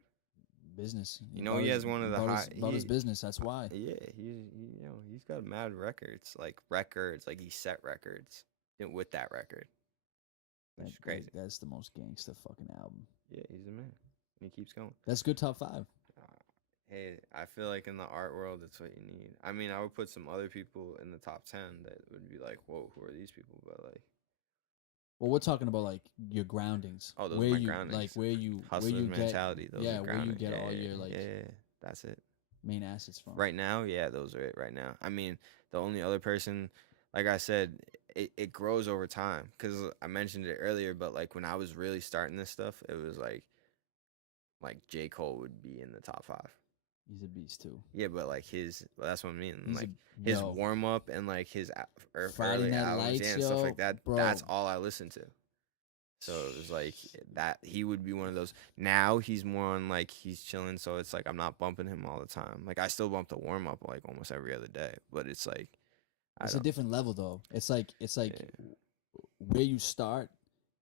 Business. You know, he has one of the about his business. That's why. Yeah, he's got mad records, like he set records with that record, which is crazy. That's the most gangsta fucking album. Yeah, he's a man, and he keeps going. That's good top 5. Hey, I feel like in the art world, it's what you need. I mean, I would put some other people in the top 10 that would be like, whoa, who are these people? But like, Well, we're talking about like your groundings, oh, those are where my you like groundings. where Hustler's you get mentality. Those are where you grounding. get Yeah, all your like yeah, that's it. main assets from. Right now, yeah, those are it right now. I mean, the only other person, like I said, it grows over time. Because I mentioned it earlier, but like when I was really starting this stuff, it was like J. Cole would be in the top 5. He's a beast too. Yeah, but like well, that's what I mean. He's a Like his yo warm up and like his Friday early Night albums, yeah, Lights, and stuff like yo, that. bro. That's all I listened to. So it was like that. He would be one of those. Now he's more on like he's chilling. So it's like I'm not bumping him all the time. Like I still bump the warm up like almost every other day. But it's like I It's a don't. different level though. It's like Yeah. where you start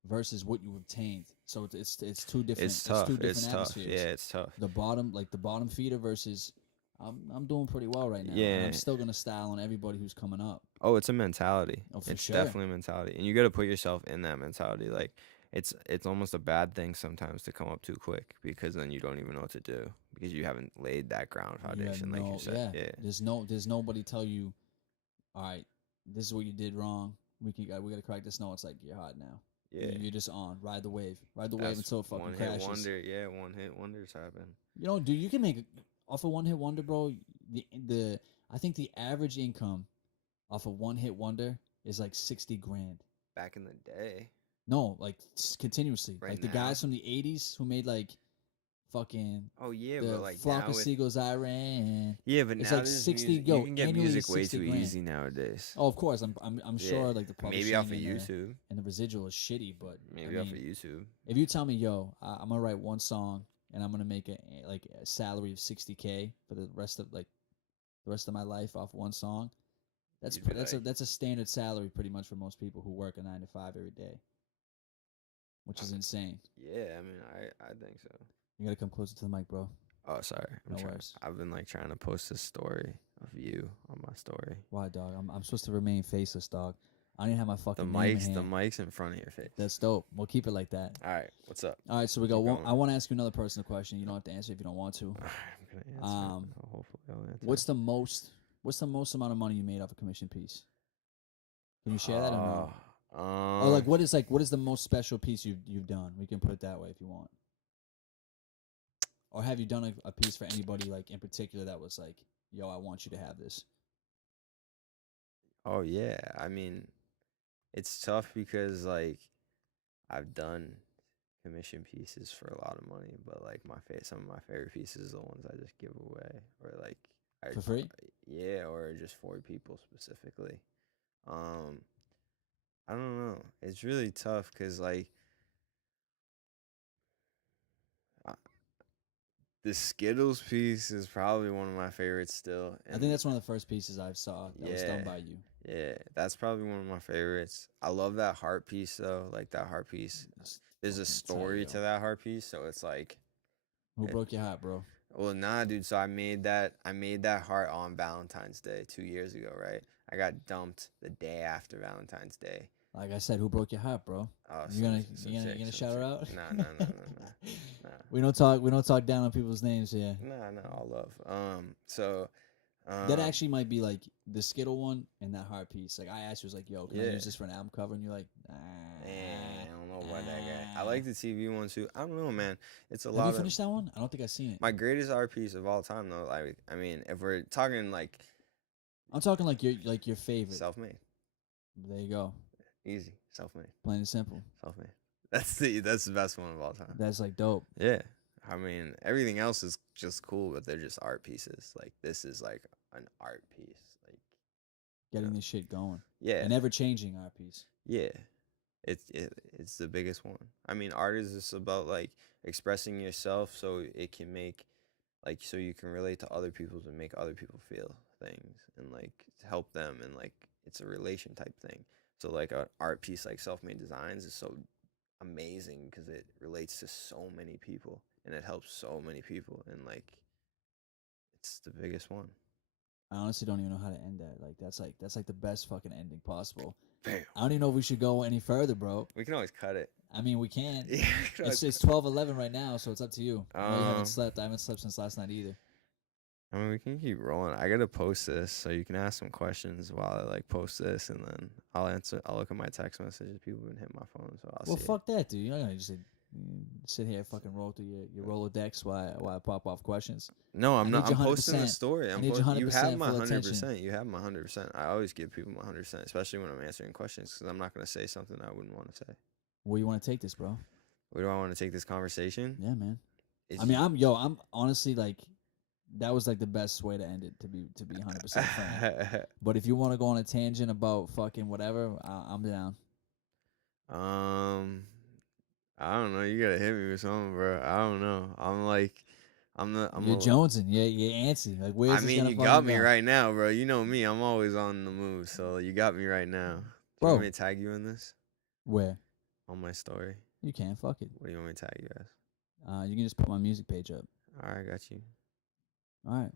versus what you obtained. So it's two different It's tough. two different It's tough. atmospheres. Yeah, it's tough. The bottom feeder versus I'm doing pretty well right now. And Yeah. I'm still gonna style on everybody who's coming up. Oh, it's a mentality. Oh, for It's sure. definitely a mentality, and you got to put yourself in that mentality. Like it's almost a bad thing sometimes to come up too quick because then you don't even know what to do because you haven't laid that ground You have foundation, like you said. Yeah. There's nobody tell you, all right, this is what you did wrong. We gotta correct this. No, it's like you're hot now. Yeah. You're just on. Ride the wave. Ride the wave That's until it fucking one crashes. hit wonder. Yeah, one hit wonders happen. You know, dude, you can make off a one hit wonder, bro. The I think the average income off a one hit wonder is like 60 grand. Back in the day. No, like continuously. Right Like the now? guys from the 80s who made like fucking Oh yeah, the but like flock now of with seagulls I ran. yeah, but It's now like there's 60 music, yo, you can get annually music way 60 too grand. easy nowadays. Oh, of course. I'm Yeah. sure like the publishing Maybe off of and YouTube. the residual is shitty, but Maybe I off mean, of YouTube. if you tell me, yo, I'm gonna write one song and I'm gonna make a salary of 60K for the rest of my life off one song, You'd be like, that's a standard salary pretty much for most people who work a 9 to 5 every day, which is insane. yeah. I mean, I think so. You gotta come closer to the mic, bro. Oh, sorry. No worries. I've been like trying to post this story of you on my story. Why, dog? I'm supposed to remain faceless, dog. I don't even have my The fucking name in the hand. mic's in front of your face. That's dope. We'll keep it like that. All right. What's up? All right, so we go. Keep going. I want to ask you another personal question. You don't have to answer if you don't want to. All right, I'm gonna answer. Hopefully, I'll answer. What's the most amount of money you made off a commission piece? Can you share that or no? Or like what is the most special piece you've done? We can put it that way if you want. Or have you done a piece for anybody like in particular that was like, yo, I want you to have this? Oh yeah. I mean, it's tough because like I've done commission pieces for a lot of money, but like some of my favorite pieces are the ones I just give away or like For free? Yeah, or just for people specifically. I don't know. It's really tough because like the Skittles piece is probably one of my favorites still. I think that's one of the first pieces I saw that was done Yeah. by you. Yeah, that's probably one of my favorites. I love that heart piece though. Like that heart piece. There's a fucking tight, story yo. to that heart piece, so it's like, Who it- broke your heart, bro? well, nah, dude. So I made that heart on Valentine's Day 2 years ago, right? I got dumped the day after Valentine's Day. Like I said, who broke your heart, bro? Oh, You gonna shout her out? Nah. We don't talk down on people's names here. Nah, all love. So That actually might be like the Skittle one and that heart piece. Like I asked you, was like, yo, can I Yeah. use this for an album cover? And you're like, I don't know about that guy. I like the TV one too. I don't know, man. It's a Have lot you of finished that one? I don't think I've seen it. my greatest art piece of all time though. Like, I mean, if we're talking like I'm talking like your favorite. self-made, There you go. easy, self-made, Plain and simple. self-made. That's the best one of all time. That's like dope. Yeah. I mean, everything else is just cool, but they're just art pieces. Like this is like an art piece. Like Getting this shit going. yeah, An ever changing art piece. yeah. It's the biggest one. I mean, art is just about like expressing yourself so it can make like so you can relate to other people and make other people feel things and like help them and like it's a relation type thing. So like an art piece like Self-Made Designs is so amazing because it relates to so many people and it helps so many people and like it's the biggest one. I honestly don't even know how to end that. Like that's like the best fucking ending possible. Bam. I don't even know if we should go any further, bro. We can always cut it. I mean, we can. Yeah, we can always It's 12:11 right now, so it's up to you. I know you Um, haven't slept. I haven't slept since last night either. I mean, we can keep rolling. I gotta post this, so you can ask some questions while I like post this, and then I'll answer. I'll look at my text messages. People have been hitting my phone, so I'll Well, see fuck that, dude. You're not gonna just sit here and fucking roll through your Rolodex while I pop off questions. it. No, I'm I not. need your I'm posting the 100%. story. I I'm need your you have 100% my full attention. 100%. You have my 100%. I always give people my 100%, especially when I'm answering questions, because I'm not gonna say something I wouldn't want to say. Where you want to take this, bro? Where do I want to take this conversation? Yeah, man. Is I mean, I'm honestly like, that was like the best way to end it. To be 100% frank. But if you want to go on a tangent about fucking whatever, I'm down. I don't know. You gotta hit me with something, bro. I don't know. I'm like, You're jonesing. You're antsy. Like, where's I this mean, gonna you fucking got me go? right now, bro. You know me. I'm always on the move, so you got me right now. Do you want Bro, me to tag you in this where? on my story? You can. Fuck it. What do you want me to tag you as? You can just put my music page up. All right, got you. All right.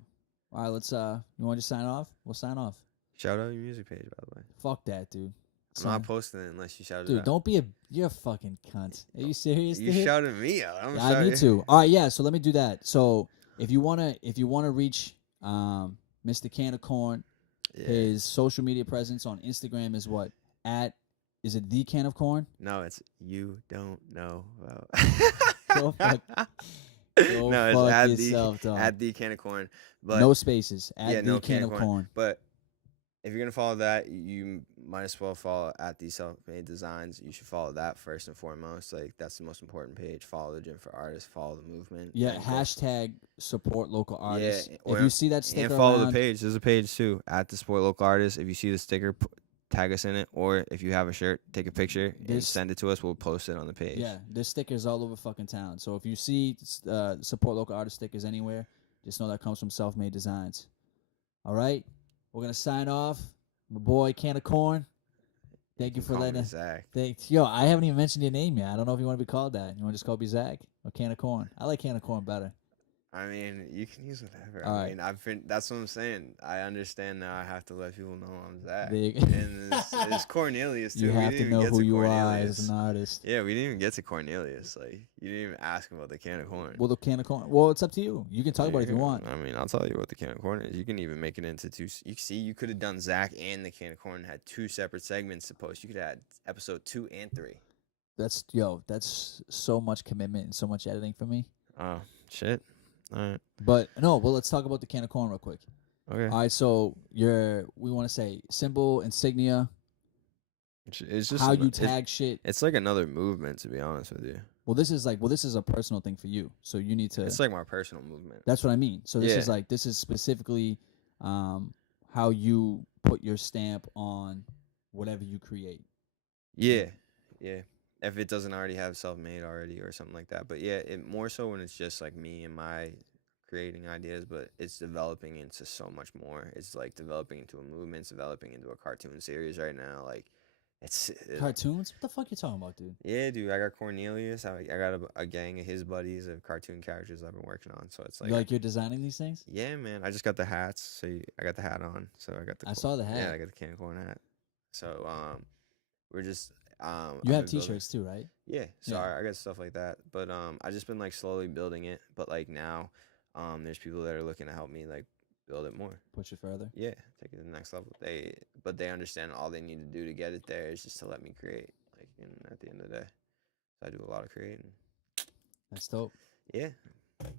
All right, let's you want to just sign off? We'll sign off. Shout out your music page, by the way. Fuck that, dude. I'm not posting it unless you shout it Dude, out. don't be you're a fucking cunt. Are you serious? You dude? shouted me out. I'm Yeah, sorry. I need to. All right, yeah. So let me do that. So if you wanna reach Mr. Can of Corn, Yeah. his social media presence on Instagram is what? Is it the Can of Corn? No, it's you don't know about. Go fuck, go no, fuck it's yourself, dog. at the can of corn. But No spaces. At yeah, the no Can of Corn. But if you're gonna follow that, you might as well follow at the Self-Made Designs. You should follow that first and foremost. Like, that's the most important page. Follow the Gym for Artists. Follow the movement. Yeah, hashtag support local artists. Yeah, if you see that sticker and follow around, the page. There's a page too at the Support Local Artists. If you see the sticker, tag us in it. Or if you have a shirt, take a picture and send it to us. We'll post it on the page. Yeah, there's stickers all over fucking town. So if you see support local artist stickers anywhere, just know that comes from Self-Made Designs. All right, we're gonna sign off. My boy Can of Corn. Thank you for letting us. Zach. Yo, I haven't even mentioned your name yet. I don't know if you want to be called that. You want to just call me Zach or Can of Corn? I like Can of Corn better. I mean, you can use whatever. All I mean, that's what I'm saying. I understand now. I have to let people know I'm Zach. And there's Cornelius too. You have to know who you are as an artist. Yeah, we didn't even get to Cornelius. Like, you didn't even ask about the Can of Corn. Well, the Can of Corn. Well, it's up to you. You can talk about it if you want. I mean, I'll tell you what the Can of Corn is. You can even make it into two. You see, you could have done Zach and the Can of Corn, had two separate segments to post. You could have had episode 2 and 3. That's so much commitment and so much editing for me. Oh, shit. All right. But no, well, let's talk about the Can of Corn real quick. Okay. All right, so we want to say symbol, insignia. It's just how you tag shit. It's like another movement, to be honest with you. Well, this is a personal thing for you. So you need to. It's like my personal movement. That's what I mean. So this is specifically how you put your stamp on whatever you create. Yeah. Yeah. If it doesn't already have self-made already or something like that. But yeah, it more so when it's just like me and my creating ideas, but it's developing into so much more. It's like developing into a movement, it's developing into a cartoon series right now. Like, it's cartoons. What the fuck you talking about, dude? Yeah, dude. I got Cornelius. I got a gang of his buddies of cartoon characters I've been working on. So it's like you're designing these things. Yeah, man. I just got the hats. So I got the hat on. So I got the. I saw the hat. Yeah, I got the Can of Corn hat. So we're just. You have T-shirts too, right? Yeah, so yeah. I got stuff like that, but I just been like slowly building it. But like now, there's people that are looking to help me like build it more, push it further. Yeah, take it to the next level. They understand all they need to do to get it there is just to let me create. Like, and at the end of the day, so I do a lot of creating. That's dope. Yeah.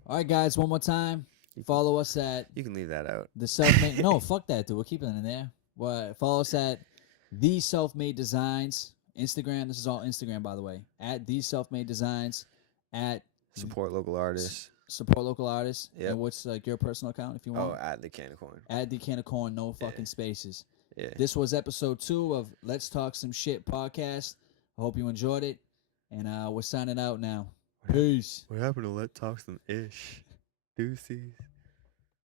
All right, guys. One more time. Follow us at. You can leave that out. The Self-Made. No, fuck that, dude. We're keeping it in there. What? Follow us at The Self-Made Designs. Instagram. This is all Instagram, by the way. At The Self-Made Designs. At Support Local Artists. Support Local Artists. Yeah. And what's like your personal account if you want? Oh, at the Can of Corn. At the Can of Corn. No fucking spaces. Yeah. This was episode 2 of Let's Talk Some Shit podcast. I hope you enjoyed it. And we're signing out now. Peace. What happened to Let's Talk Some Ish? Deuces.